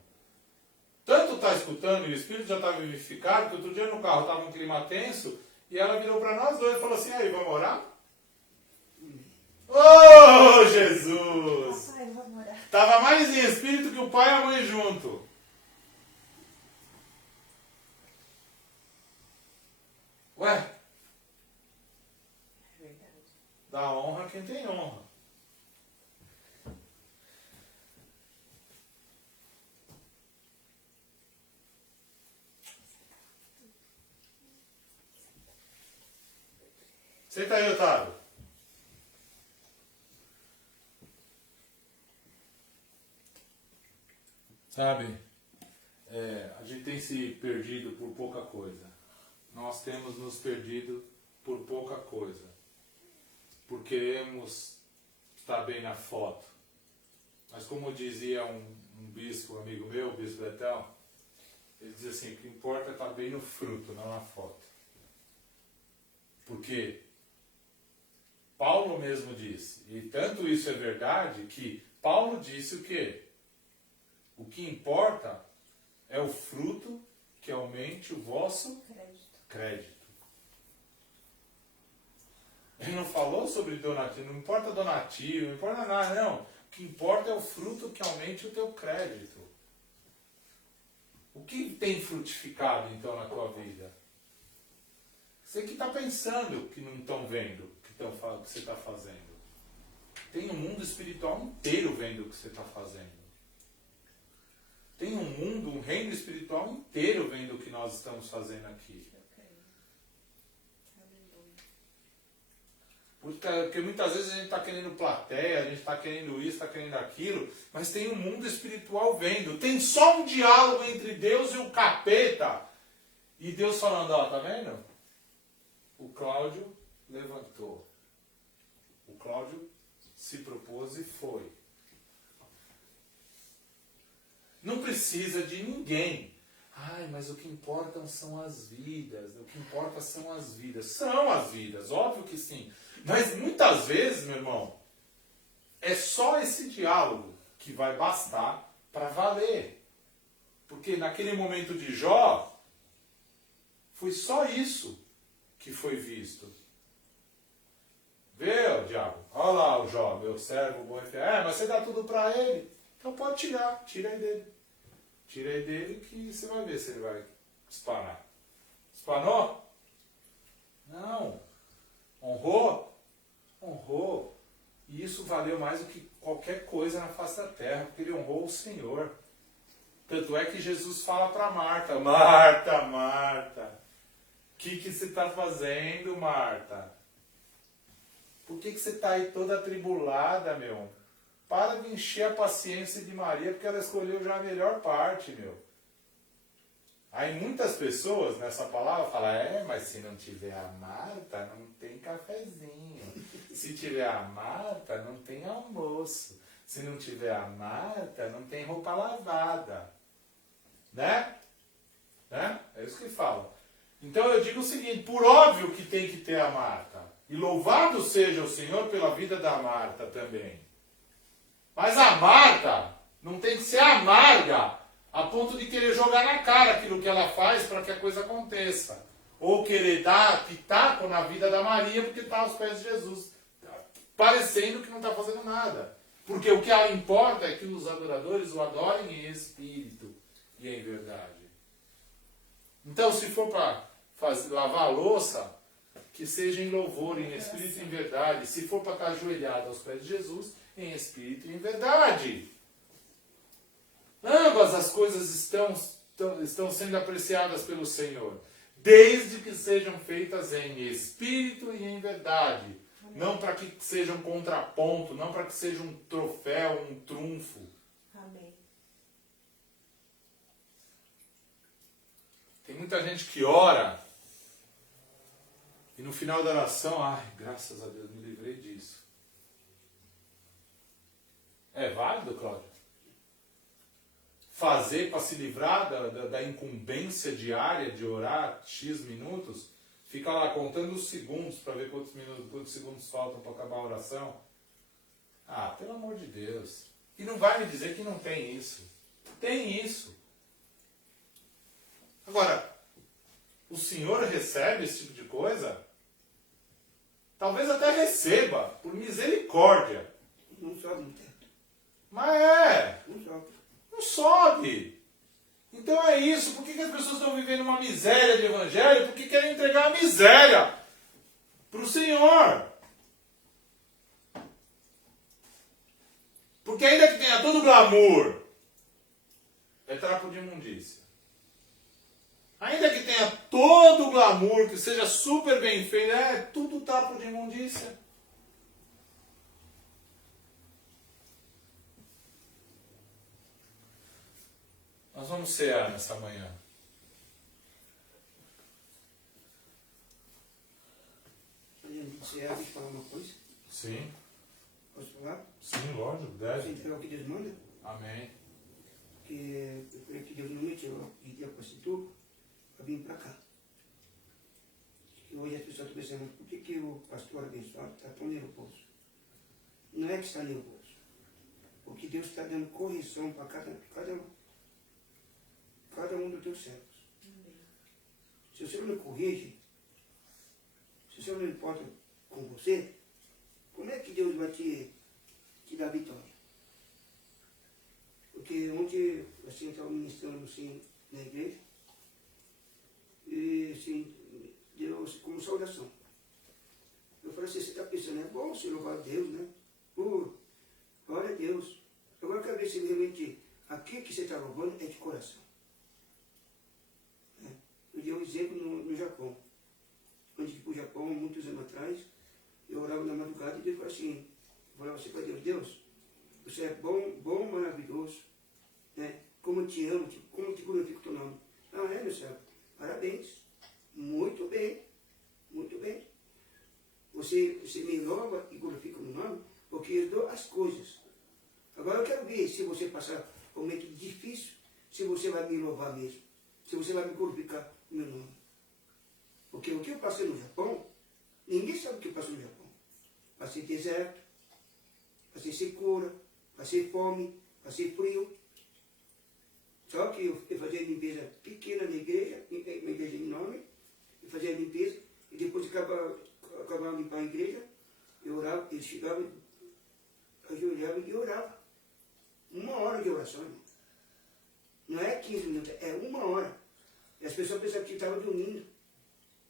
Tanto está escutando e o espírito já está vivificado, que outro dia no carro estava um clima tenso e ela virou para nós dois e falou assim, aí, vamos orar? Oh, Jesus! Papai, vamos orar. Estava mais em espírito que o pai e a mãe junto. Ué, É verdade. dá honra a quem tem honra. Senta aí, Otávio. Sabe, a gente tem se perdido por pouca coisa. Nós temos nos perdido por pouca coisa. Por queremos estar bem na foto. Mas como dizia um bispo, amigo meu, o bispo Letel, ele dizia assim, o que importa é estar bem no fruto, não na foto. Porque Paulo mesmo disse, e tanto isso é verdade, que Paulo disse o quê? O que importa é o fruto que aumente o vosso crédito. Ele não falou sobre donativo, não importa donativo, não importa nada, não. O que importa é o fruto que aumente o teu crédito. O que tem frutificado então na tua vida? Você que está pensando que não estão vendo o que você está fazendo. Tem um mundo espiritual inteiro vendo o que você está fazendo. Tem um mundo, um reino espiritual inteiro vendo o que nós estamos fazendo aqui. Porque muitas vezes a gente está querendo plateia, a gente está querendo isso, está querendo aquilo, mas tem um mundo espiritual vendo. Tem só um diálogo entre Deus e o capeta. E Deus falando, ó, tá vendo? O Cláudio levantou. O Cláudio se propôs e foi. Não precisa de ninguém. Ai, mas o que importam são as vidas. O que importa são as vidas. São as vidas, óbvio que sim. Mas muitas vezes, meu irmão, é só esse diálogo que vai bastar para valer. Porque naquele momento de Jó, foi só isso que foi visto. Vê, ó, diabo, olha lá o Jó, meu servo bom e fiel. Mas você dá tudo para ele. Então pode tirar, tira aí dele. Tira aí dele que você vai ver se ele vai espanar. Espanou? Não. Honrou? Honrou. E isso valeu mais do que qualquer coisa na face da terra, porque ele honrou o Senhor. Tanto é que Jesus fala para Marta, Marta, Marta, o que você está fazendo, Marta? Por que você está aí toda atribulada, meu? Para de encher a paciência de Maria, porque ela escolheu já a melhor parte, meu. Aí muitas pessoas nessa palavra falam, mas se não tiver a Marta, não tem cafezinho. Se tiver a Marta, não tem almoço. Se não tiver a Marta, não tem roupa lavada. Né? É isso que falam. Então eu digo o seguinte, por óbvio que tem que ter a Marta. E louvado seja o Senhor pela vida da Marta também. Mas a Marta não tem que ser amarga a ponto de querer jogar na cara aquilo que ela faz para que a coisa aconteça. Ou querer dar pitaco na vida da Maria porque está aos pés de Jesus. Parecendo que não está fazendo nada. Porque o que ela importa é que os adoradores o adorem em espírito e em verdade. Então, se for para lavar a louça, que seja em louvor, em espírito e em verdade. Se for para estar ajoelhado aos pés de Jesus, em espírito e em verdade. Ambas as coisas estão sendo apreciadas pelo Senhor, desde que sejam feitas em espírito e em verdade. Amém. Não para que seja um contraponto, não para que seja um troféu, um trunfo. Amém. Tem muita gente que ora e no final da oração, graças a Deus me livrei disso. É válido, Cláudio? Fazer para se livrar da incumbência diária de orar X minutos? fica lá contando os segundos para ver quantos segundos faltam para acabar a oração. Ah, pelo amor de Deus. E não vai me dizer que não tem isso. Tem isso. Agora, o Senhor recebe esse tipo de coisa? Talvez até receba, por misericórdia. Não sobe no teto. Mas Não sobe. não sobe. Então é isso. Por que as pessoas estão vivendo uma miséria de evangelho? Porque querem entregar a miséria para o Senhor. Porque ainda que tenha todo o glamour, é trapo de imundícia. Ainda que tenha todo o glamour, que seja super bem feito, é tudo trapo de imundícia. Nós vamos cear nessa manhã. Antes de ser, deixa eu falar uma coisa. Sim, Posso falar? sim, lógico, Você deve. entendeu o que Deus manda? Amém. Porque eu creio que Deus não me tirou de dia para Situba para vir para cá. E hoje as pessoas estão pensando, por que o pastor abençoado está tão nervoso? Não é que está nervoso. Porque Deus está dando correção para cada um dos teus servos. Se o Senhor não corrige, se o Senhor não importa com você, como é que Deus vai te dar vitória? Porque ontem assim, eu estava ministrando assim, na igreja e assim, deu como saudação. Eu falei assim, você está pensando, é bom você louvar a Deus, né? Glória a Deus. Agora eu quero ver se realmente aquilo que você está louvando é de coração. Eu dei um exemplo no Japão. Antes de ir para o Japão, muitos anos atrás, eu orava na madrugada e Deus falou assim, eu falava assim para Deus, Deus, você é bom, maravilhoso, né? Como eu te amo, como eu te glorifico o teu nome. Ah, é, meu céu, parabéns, muito bem, muito bem. Você me louva e glorifica o meu nome, porque eu dou as coisas. Agora eu quero ver se você passar um momento difícil, se você vai me louvar mesmo, se você vai me glorificar o meu nome. Porque o que eu passei no Japão, ninguém sabe o que eu passei no Japão. Passei deserto, passei secura, passei fome, passei frio. Só que eu fazia limpeza pequena na igreja, uma igreja enorme, eu fazia limpeza, e depois de acabar de limpar a igreja, eu orava, eles chegavam, ajoelhavam e orava. 1 hora de oração, irmão. Não é 15 minutos, é 1 hora. E as pessoas pensavam que estavam dormindo.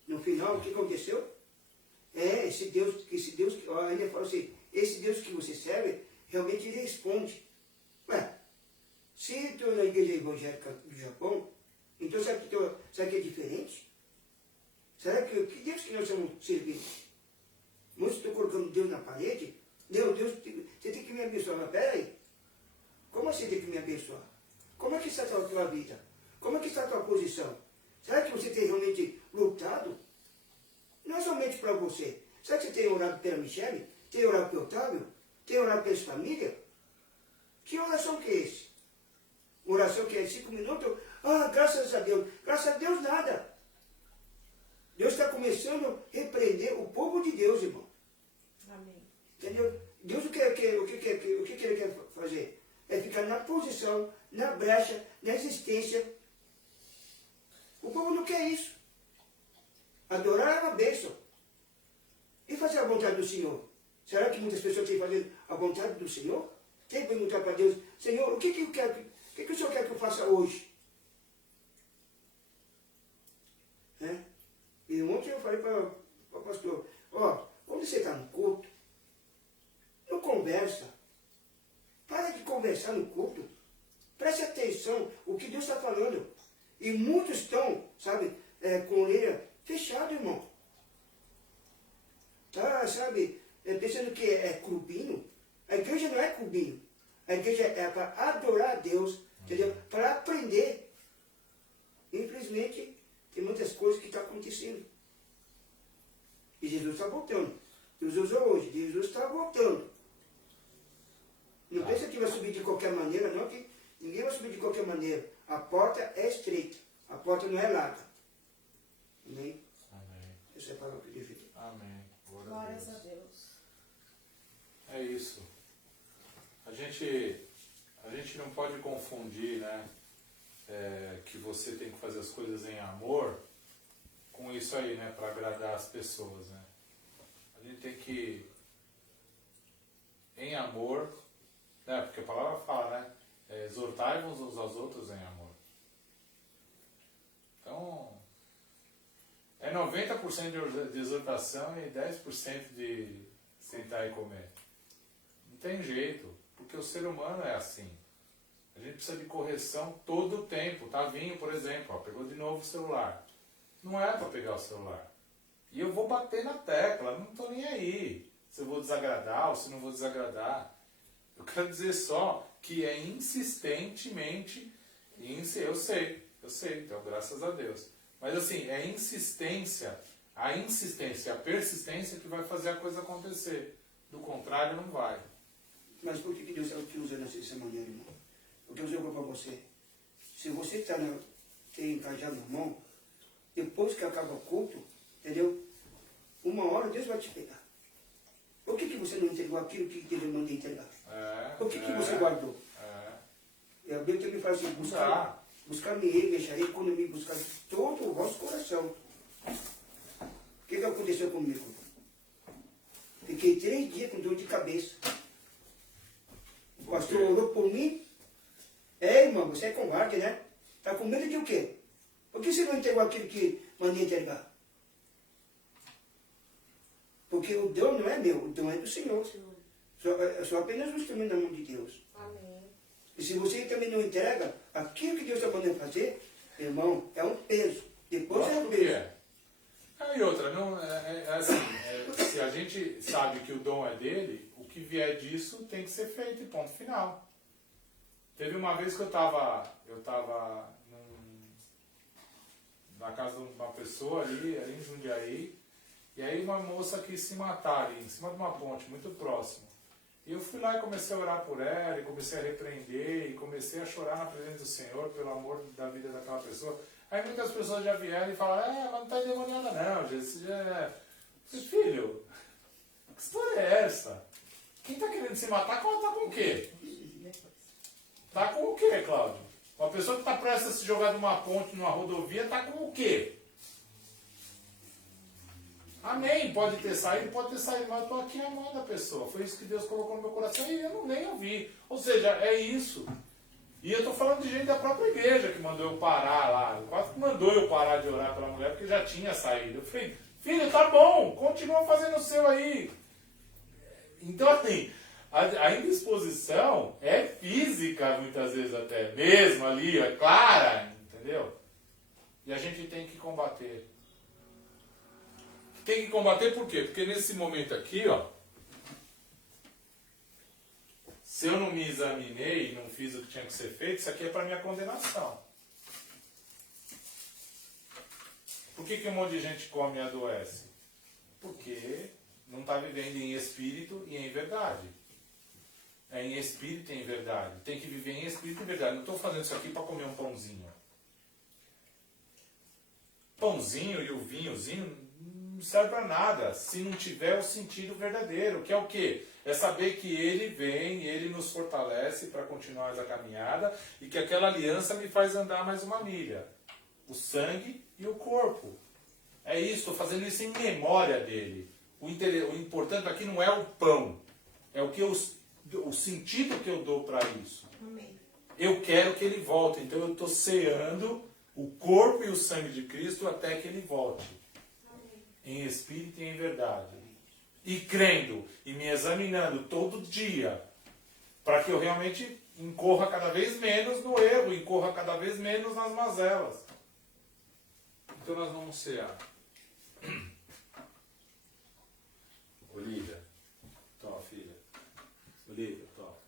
No final, o que aconteceu? Esse Deus, ainda fala assim, esse Deus que você serve, realmente ele responde. Ué, se estou na igreja evangélica do Japão, então sabe que é diferente? Será que Deus que nós estamos servindo? Muitos estão colocando Deus na parede. Deus, você tem que me abençoar. Mas peraí, como assim tem que me abençoar? Como é que está a tua vida? Como é que está a tua posição? Será que você tem realmente lutado? Não é somente para você. Será que você tem orado pela Michele? Tem orado pelo Otávio? Tem orado pela sua família? Que oração que é esse? Oração que é 5 minutos? Ah, graças a Deus. Graças a Deus nada. Deus está começando a repreender o povo de Deus, irmão. Amém. Entendeu? Deus o que ele quer fazer? É ficar na posição, na brecha, na existência. O povo não quer isso. Adorar é uma bênção. E fazer a vontade do Senhor? Será que muitas pessoas têm que fazer a vontade do Senhor? Tem que perguntar para Deus, Senhor, o que o Senhor quer que eu faça hoje? E ontem eu falei para o pastor, quando você está no culto, não conversa. Para de conversar no culto. Preste atenção o que Deus está falando. E muitos estão, sabe, com a orelha fechada, irmão. Tá, sabe, pensando que é clubinho. A igreja não é clubinho. A igreja é para adorar a Deus, entendeu? Para aprender. Infelizmente, tem muitas coisas que estão acontecendo. E Jesus está voltando. Jesus usou hoje, Jesus está voltando. Não pensa que vai subir de qualquer maneira, não, que ninguém vai subir de qualquer maneira. A porta é estreita, a porta não é larga. Amém? Amém. É Essa é a palavra que eu devia. Amém. Glórias a Deus. É isso. A gente não pode confundir, né? Que você tem que fazer as coisas em amor com isso aí, né? Para agradar as pessoas, né? A gente tem que, em amor, né? Porque a palavra fala, né? Exortai-vos uns aos outros em amor. Então, é 90% de exortação e 10% de sentar e comer. Não tem jeito, porque o ser humano é assim. A gente precisa de correção todo o tempo. Tavinho, por exemplo, ó, pegou de novo o celular. Não é para pegar o celular. E eu vou bater na tecla, não estou nem aí. Se eu vou desagradar ou se não vou desagradar. Eu quero dizer só que é insistentemente, eu sei, então graças a Deus. Mas assim, é a insistência, a persistência que vai fazer a coisa acontecer. Do contrário, não vai. Mas por que Deus te usa dessa maneira, irmão? Porque eu digo para você, se você tem cajado na mão, depois que acaba o culto, entendeu? Uma hora Deus vai te pegar. Por que você não entregou aquilo que Deus mandou entregar? Por que você guardou? E a Bíblia também fala assim, buscar-me ele, deixarei quando me buscar de todo o vosso coração. O que aconteceu comigo? Fiquei 3 dias com dor de cabeça. O pastor orou por mim. Irmão, você é covarde, né? Está com medo de o quê? Por que você não entregou aquilo que mandei entregar? Porque o dom não é meu, o dom é do Senhor. Eu sou apenas um instrumento na mão de Deus. Amém. E se você também não entrega aquilo que Deus está mandando fazer, irmão, é um peso. Depois é um peso. E outra, não, se a gente sabe que o dom é dele, o que vier disso tem que ser feito e ponto final. Teve uma vez que eu estava na casa de uma pessoa ali em Jundiaí, e aí uma moça quis se matar ali, em cima de uma ponte, muito próximo. E eu fui lá e comecei a orar por ela, e comecei a repreender, e comecei a chorar na presença do Senhor, pelo amor da vida daquela pessoa. Aí muitas pessoas já vieram e falaram, mas não está endemoniada não, Jesus. Filho, que história é essa? Quem está querendo se matar, está com o quê? Está com o quê, Cláudio? Uma pessoa que está prestes a se jogar de uma ponte, numa rodovia, está com o quê? Amém, pode ter saído, mas eu estou aqui amando a pessoa. Foi isso que Deus colocou no meu coração e eu nem ouvi. Ou seja, é isso. E eu estou falando de gente da própria igreja que mandou eu parar lá. Quase que mandou eu parar de orar pela mulher, porque já tinha saído. Eu falei, filho, tá bom, continua fazendo o seu aí. Então, assim, a indisposição é física, muitas vezes até. Mesmo ali, é clara, entendeu? E a gente tem que combater. Tem que combater por quê? Porque nesse momento aqui, ó, se eu não me examinei e não fiz o que tinha que ser feito, isso aqui é para minha condenação. Por que um monte de gente come e adoece? Porque não está vivendo em espírito e em verdade. É em espírito e em verdade. Tem que viver em espírito e verdade. Não estou fazendo isso aqui para comer um pãozinho. Pãozinho e o vinhozinho não serve para nada se não tiver o sentido verdadeiro, que é o quê? É saber que Ele vem, Ele nos fortalece para continuar a caminhada e que aquela aliança me faz andar mais uma milha. O sangue e o corpo. É isso, estou fazendo isso em memória dele. O importante aqui não é o pão, é o sentido que eu dou para isso. Amém. Eu quero que Ele volte, então eu estou ceando o corpo e o sangue de Cristo até que Ele volte. Em espírito e em verdade. E crendo e me examinando todo dia, para que eu realmente incorra cada vez menos no erro, incorra cada vez menos nas mazelas. Então nós vamos cear. Olívia, tó, filha. Olívia, tó.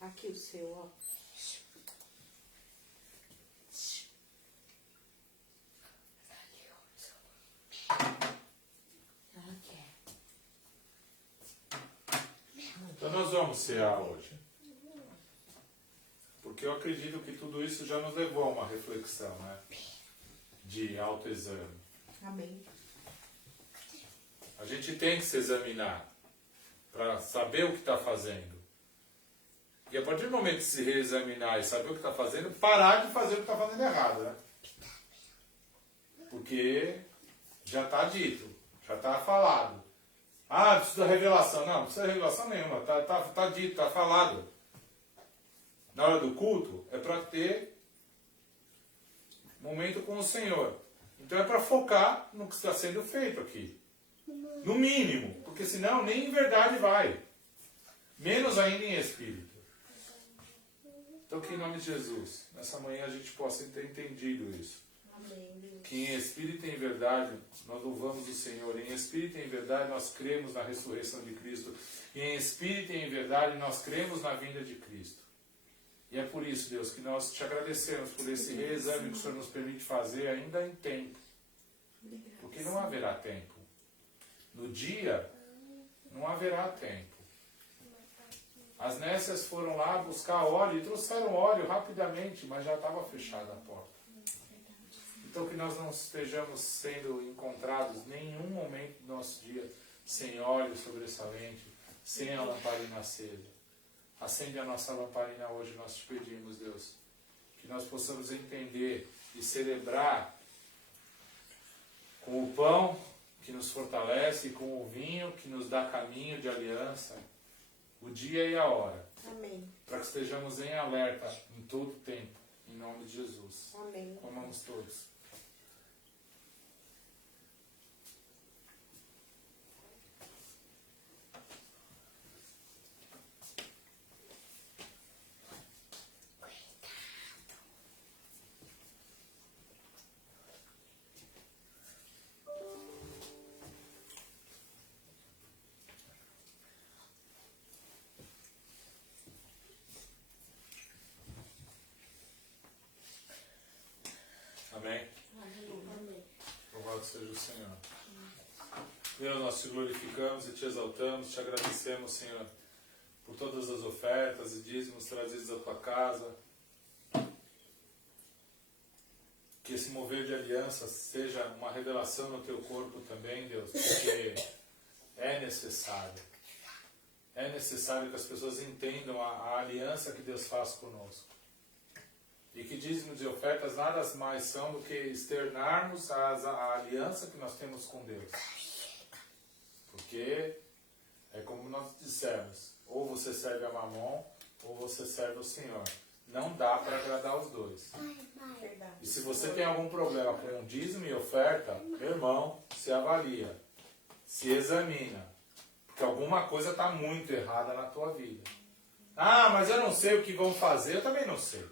Aqui o seu, ó. Então nós vamos cear hoje. Porque eu acredito que tudo isso já nos levou a uma reflexão, né? De autoexame. Amém. A gente tem que se examinar para saber o que está fazendo. E a partir do momento de se reexaminar e saber o que está fazendo, parar de fazer o que está fazendo errado, né? Porque já está dito, já está falado. Ah, precisa de revelação. Não, não precisa de revelação nenhuma. Tá dito, está falado. Na hora do culto, é para ter momento com o Senhor. Então é para focar no que está sendo feito aqui. No mínimo. Porque senão nem em verdade vai. Menos ainda em espírito. Então que em nome de Jesus, nessa manhã a gente possa ter entendido isso. Amém. Que em espírito e em verdade nós louvamos o Senhor. Em espírito e em verdade nós cremos na ressurreição de Cristo. E em espírito e em verdade nós cremos na vinda de Cristo. E é por isso, Deus, que nós te agradecemos por esse reexame que o Senhor nos permite fazer ainda em tempo. Porque não haverá tempo. No dia, não haverá tempo. As nécias foram lá buscar óleo e trouxeram óleo rapidamente, mas já estava fechada a porta. Então que nós não estejamos sendo encontrados em nenhum momento do nosso dia sem óleo sobressalente, sem a lamparina acesa. Acende a nossa lamparina hoje, nós te pedimos, Deus, que nós possamos entender e celebrar com o pão que nos fortalece e com o vinho que nos dá caminho de aliança, o dia e a hora. Amém. Para que estejamos em alerta em todo o tempo, em nome de Jesus. Amém. Comamos todos. Amém? Louvado seja o Senhor. Deus, nós te glorificamos e te exaltamos, te agradecemos, Senhor, por todas as ofertas e dízimos trazidos à tua casa. Que esse mover de aliança seja uma revelação no teu corpo também, Deus, porque é necessário. É necessário que as pessoas entendam a aliança que Deus faz conosco. E que dízimos e ofertas nada mais são do que externarmos a aliança que nós temos com Deus. Porque é como nós dissemos, ou você serve a Mamon, ou você serve o Senhor. Não dá para agradar os dois. Verdade. E se você tem algum problema com dízimo e oferta, meu irmão, se avalia, se examina. Porque alguma coisa está muito errada na tua vida. Ah, mas eu não sei o que vão fazer, eu também não sei.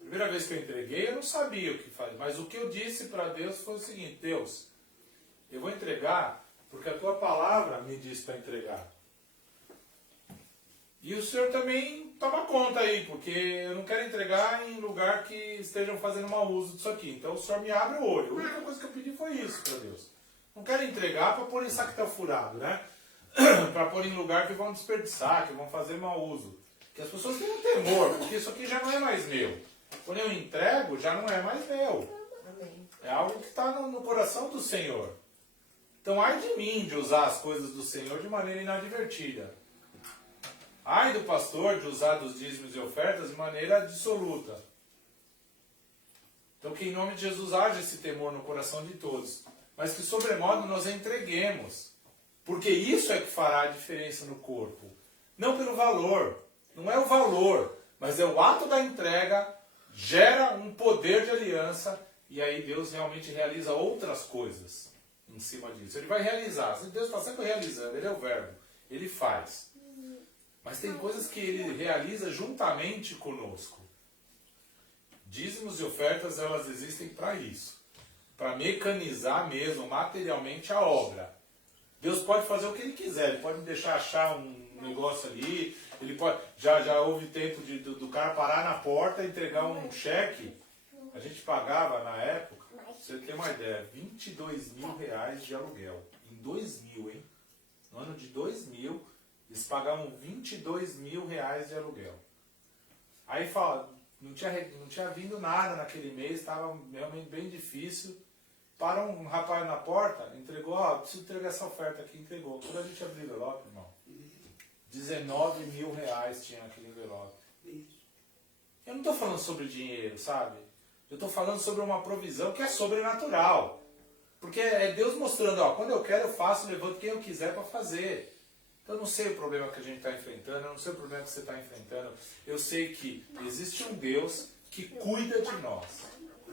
Primeira vez que eu entreguei, eu não sabia o que fazer. Mas o que eu disse para Deus foi o seguinte: Deus, eu vou entregar porque a tua palavra me diz para entregar. E o Senhor também toma conta aí, porque eu não quero entregar em lugar que estejam fazendo mau uso disso aqui. Então o Senhor me abre o olho. A única coisa que eu pedi foi isso para Deus. Não quero entregar para pôr em saquetel furado, né? Para pôr em lugar que vão desperdiçar, que vão fazer mau uso. Que as pessoas tenham temor, porque isso aqui já não é mais meu. Quando eu entrego, já não é mais meu. Amém. É algo que está no coração do Senhor. Então, ai de mim de usar as coisas do Senhor de maneira inadvertida. Ai do pastor de usar dos dízimos e ofertas de maneira dissoluta. Então, que em nome de Jesus haja esse temor no coração de todos. Mas que, sobremodo, nós entreguemos. Porque isso é que fará a diferença no corpo. Não pelo valor. Não é o valor, mas é o ato da entrega. Gera um poder de aliança e aí Deus realmente realiza outras coisas em cima disso. Ele vai realizar. Deus está sempre realizando. Ele é o verbo. Ele faz. Mas tem coisas que Ele realiza juntamente conosco. Dízimos e ofertas, elas existem para isso. Para mecanizar mesmo, materialmente, a obra. Deus pode fazer o que Ele quiser. Ele pode me deixar achar um negócio ali. Ele pode, já houve tempo do cara parar na porta e entregar um cheque. A gente pagava na época, pra você ter uma ideia, 22 mil reais de aluguel. Em 2000, hein? No ano de 2000, Eles pagavam 22 mil reais de aluguel. Aí fala, não tinha vindo nada naquele mês, estava realmente bem difícil. Para um rapaz na porta, entregou, ó, preciso entregar essa oferta aqui, entregou. Quando a gente abriu o envelope, irmão, 19 mil reais tinha naquele envelope. Eu não estou falando sobre dinheiro, sabe? Eu estou falando sobre uma provisão que é sobrenatural. Porque é Deus mostrando, ó, quando eu quero eu faço, levanto quem eu quiser para fazer. Então eu não sei o problema que a gente está enfrentando, eu não sei o problema que você está enfrentando. Eu sei que existe um Deus que cuida de nós,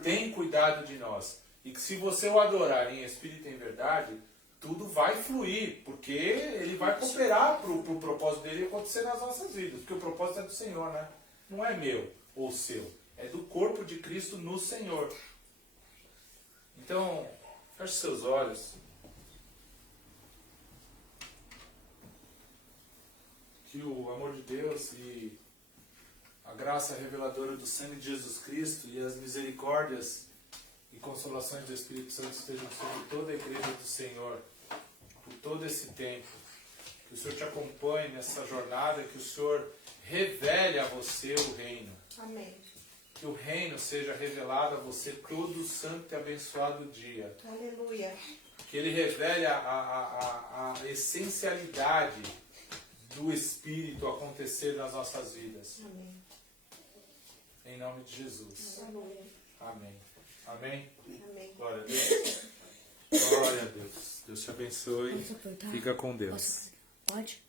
tem cuidado de nós. E que se você o adorar em espírito e em verdade, tudo vai fluir, porque ele vai cooperar para o propósito dele acontecer nas nossas vidas. Porque o propósito é do Senhor, né? Não é meu ou seu. É do corpo de Cristo no Senhor. Então, feche seus olhos. Que o amor de Deus e a graça reveladora do sangue de Jesus Cristo e as misericórdias e consolações do Espírito Santo estejam sobre toda a igreja do Senhor por todo esse tempo. Que o Senhor te acompanhe nessa jornada, que o Senhor revele a você o reino. Amém. Que o reino seja revelado a você todo santo e abençoado dia. Aleluia. Que ele revele a essencialidade do Espírito acontecer nas nossas vidas. Amém. Em nome de Jesus. Aleluia. Amém. Amém? Amém. Glória a Deus. Glória a Deus. Deus te abençoe. Posso apertar? Fica com Deus. Pode?